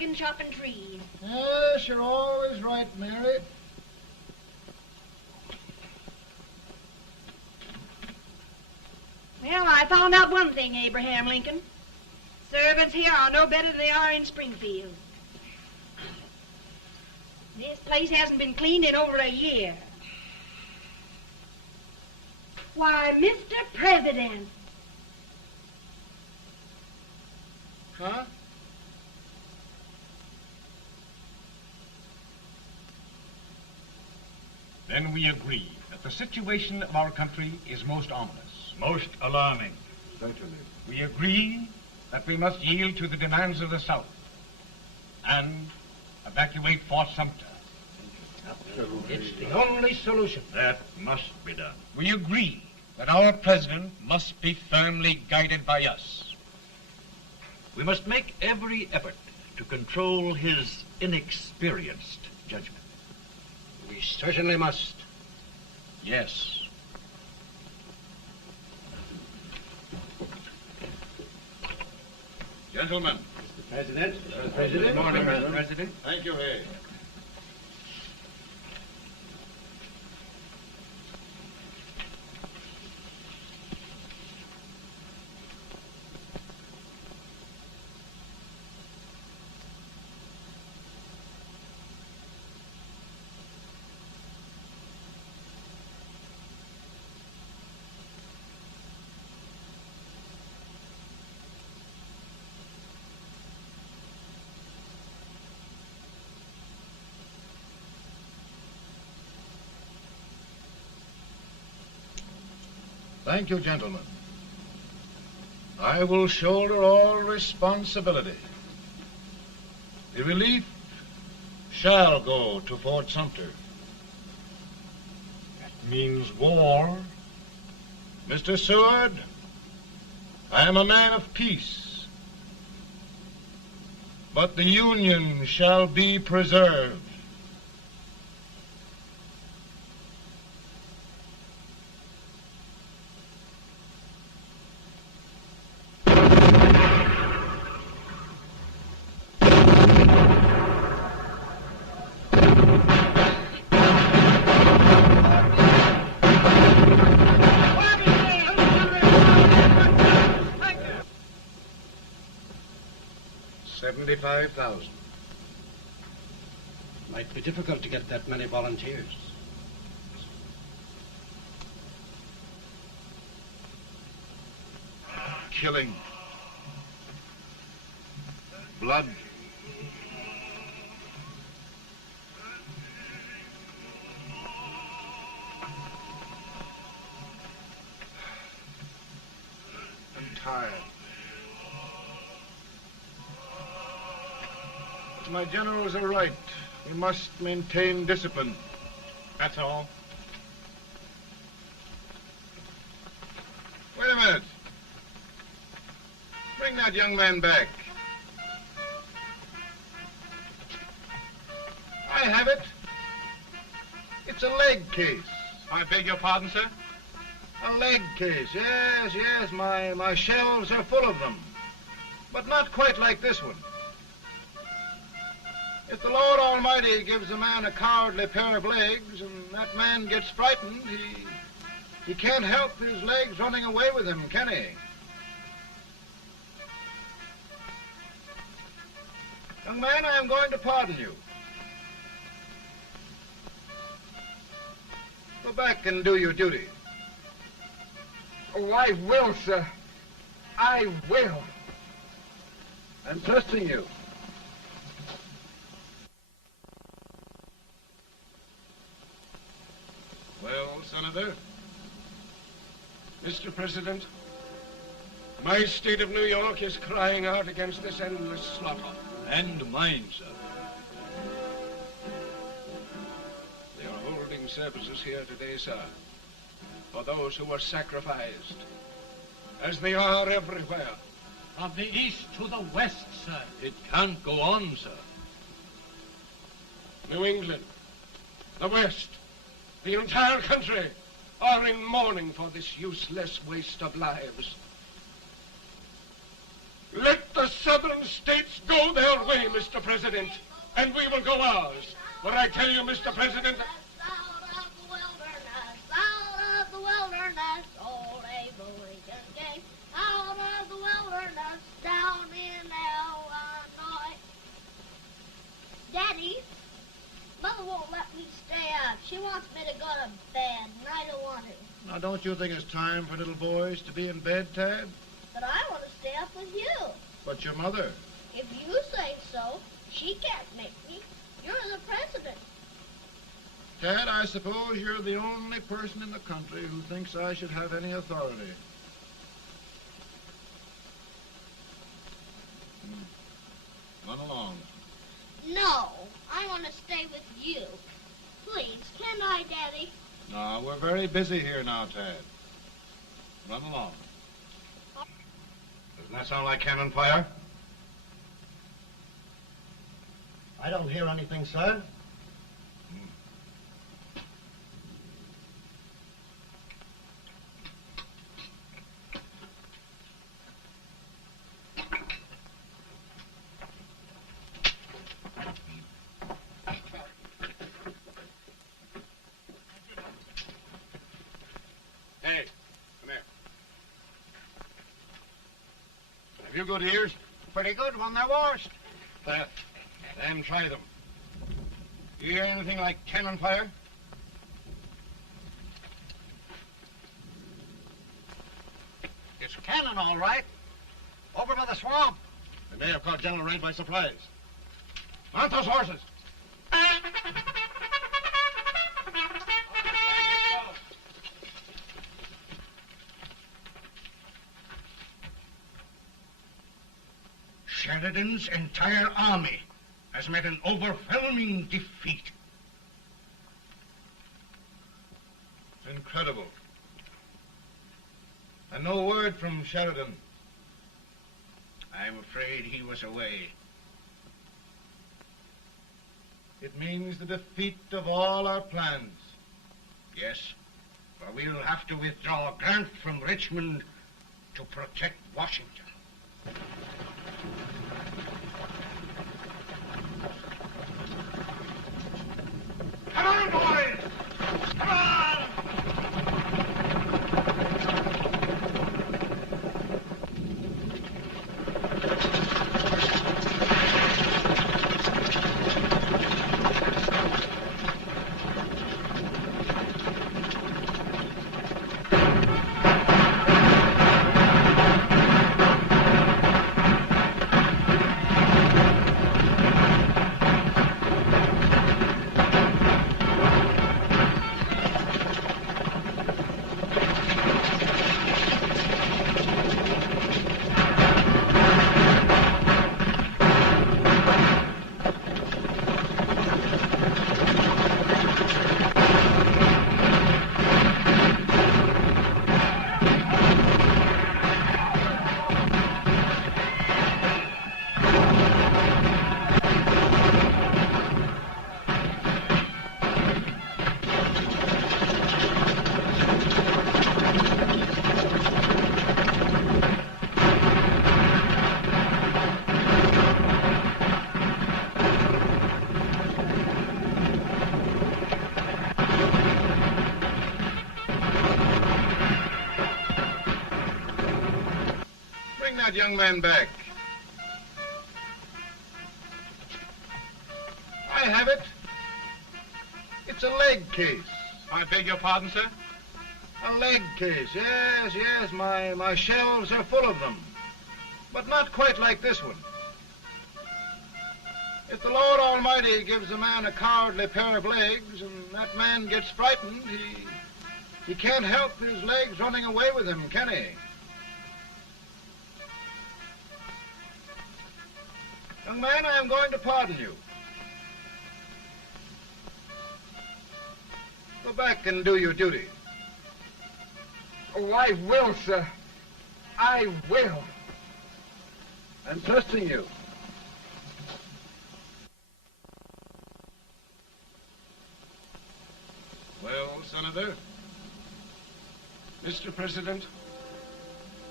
bargain chopping trees. Yes, you're always right, Mary. Well, I found out one thing, Abraham Lincoln. Servants here are no better than they are in Springfield. This place hasn't been cleaned in over a year. Why, Mr. President. Huh? Then we agree that the situation of our country is most ominous. Most alarming. Certainly. We agree that we must yield to the demands of the South and evacuate Fort Sumter. It's the only solution. That must be done. We agree that our president must be firmly guided by us. We must make every effort to control his inexperienced judgment. We certainly must. Yes. Gentlemen. Mr. President. Mr. President. Good morning, Mr. President. Thank you, Hay. Thank you, gentlemen. I will shoulder all responsibility. The relief shall go to Fort Sumter. That means war. Mr. Seward, I am a man of peace, but the Union shall be preserved. $75,000. Might be difficult to get that many volunteers. Killing. Blood. I'm tired. My generals are right. We must maintain discipline. That's all. Wait a minute. Bring that young man back. I have it. It's a leg case. I beg your pardon, sir? A leg case, yes, yes. My shelves are full of them. But not quite like this one. If the Lord Almighty gives a man a cowardly pair of legs and that man gets frightened, he can't help his legs running away with him, can he? Young man, I am going to pardon you. Go back and do your duty. Oh, I will, sir. I will. I'm trusting you. Well, Senator, Mr. President, my state of New York is crying out against this endless slaughter. And mine, sir. They are holding services here today, sir, for those who were sacrificed, as they are everywhere. From the east to the west, sir. It can't go on, sir. New England, the West, the entire country are in mourning for this useless waste of lives. Let the the southern states go their way, Mr. President, and we will go ours. But I tell you, Mr. President, Out of the wilderness, old Abraham Lincoln came. Out of the wilderness, down in Illinois. Daddy, Mother won't let me stay up. She wants me to go to bed, and I don't want to. Now, don't you think it's time for little boys to be in bed, Tad? But I want to stay up with you. But your mother. If you say so, she can't make me. You're the president. Tad, I suppose you're the only person in the country who thinks I should have any authority. Run along. No, I want to stay with you. Please, can I, Daddy? No, we're very busy here now, Tad. Run along. Doesn't that sound like cannon fire? I don't hear anything, sir. Hey, come here. Have you good ears? Pretty good when they're washed. Then try them. You hear anything like cannon fire? It's cannon, all right. Over by the swamp. They may have caught General Range by surprise. Mount those horses. Sheridan's entire army has met an overwhelming defeat. It's incredible. And no word from Sheridan. I'm afraid he was away. It means the defeat of all our plans. Yes, for we'll have to withdraw Grant from Richmond to protect Washington. come on, boys! Come on! Bring that young man back. I have it. It's a leg case. I beg your pardon, sir? A leg case, yes, yes. My shelves are full of them. But not quite like this one. If the Lord Almighty gives a man a cowardly pair of legs and that man gets frightened, he can't help his legs running away with him, can he? Young man, I am going to pardon you. Go back and do your duty. Oh, I will, sir. I will. I'm trusting you. Well, Senator, Mr. President,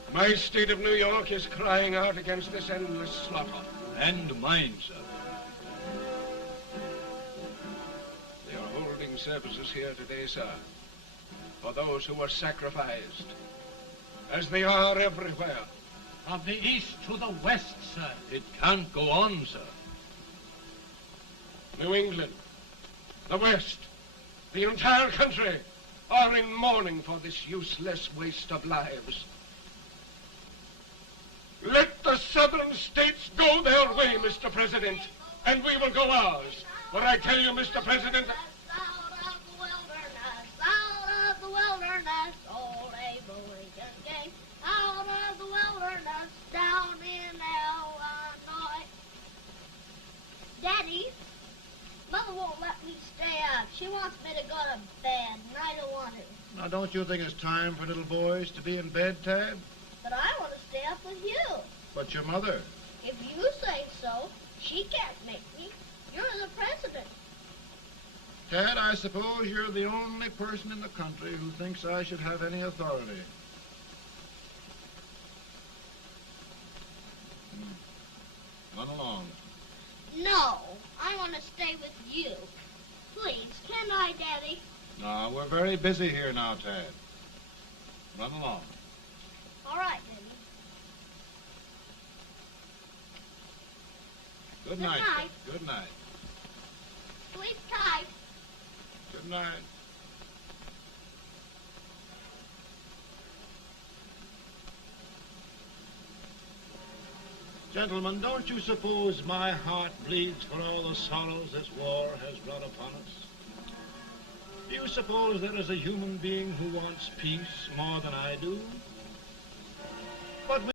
My state of New York is crying out against this endless slaughter. And mine, sir. They are holding services here today, sir, for those who were sacrificed. As they are everywhere. From the east to the west, sir. It can't go on, sir. New England, the West, the entire country are in mourning for this useless waste of lives. Let the southern states go their way, Mr. President, and we will go ours. For I tell you, Mr. President, Out of the wilderness, old Abraham Lincoln came. Out of the wilderness, down in Illinois. Daddy, Mother won't let me stay up. She wants me to go to bed, and I don't want to. Now, don't you think it's time for little boys to be in bed, Tad? But I want to stay up with you. But your mother. If you say so, she can't make me. You're the president. Tad, I suppose you're the only person in the country who thinks I should have any authority. Run along. No, I want to stay with you. Please, can I, Daddy? No, we're very busy here now, Tad. Run along. All right, Daddy. Good Good night. night. Good night. Sleep tight. Good night. Gentlemen, don't you suppose my heart bleeds for all the sorrows this war has brought upon us? Do you suppose there is a human being who wants peace more than I do? But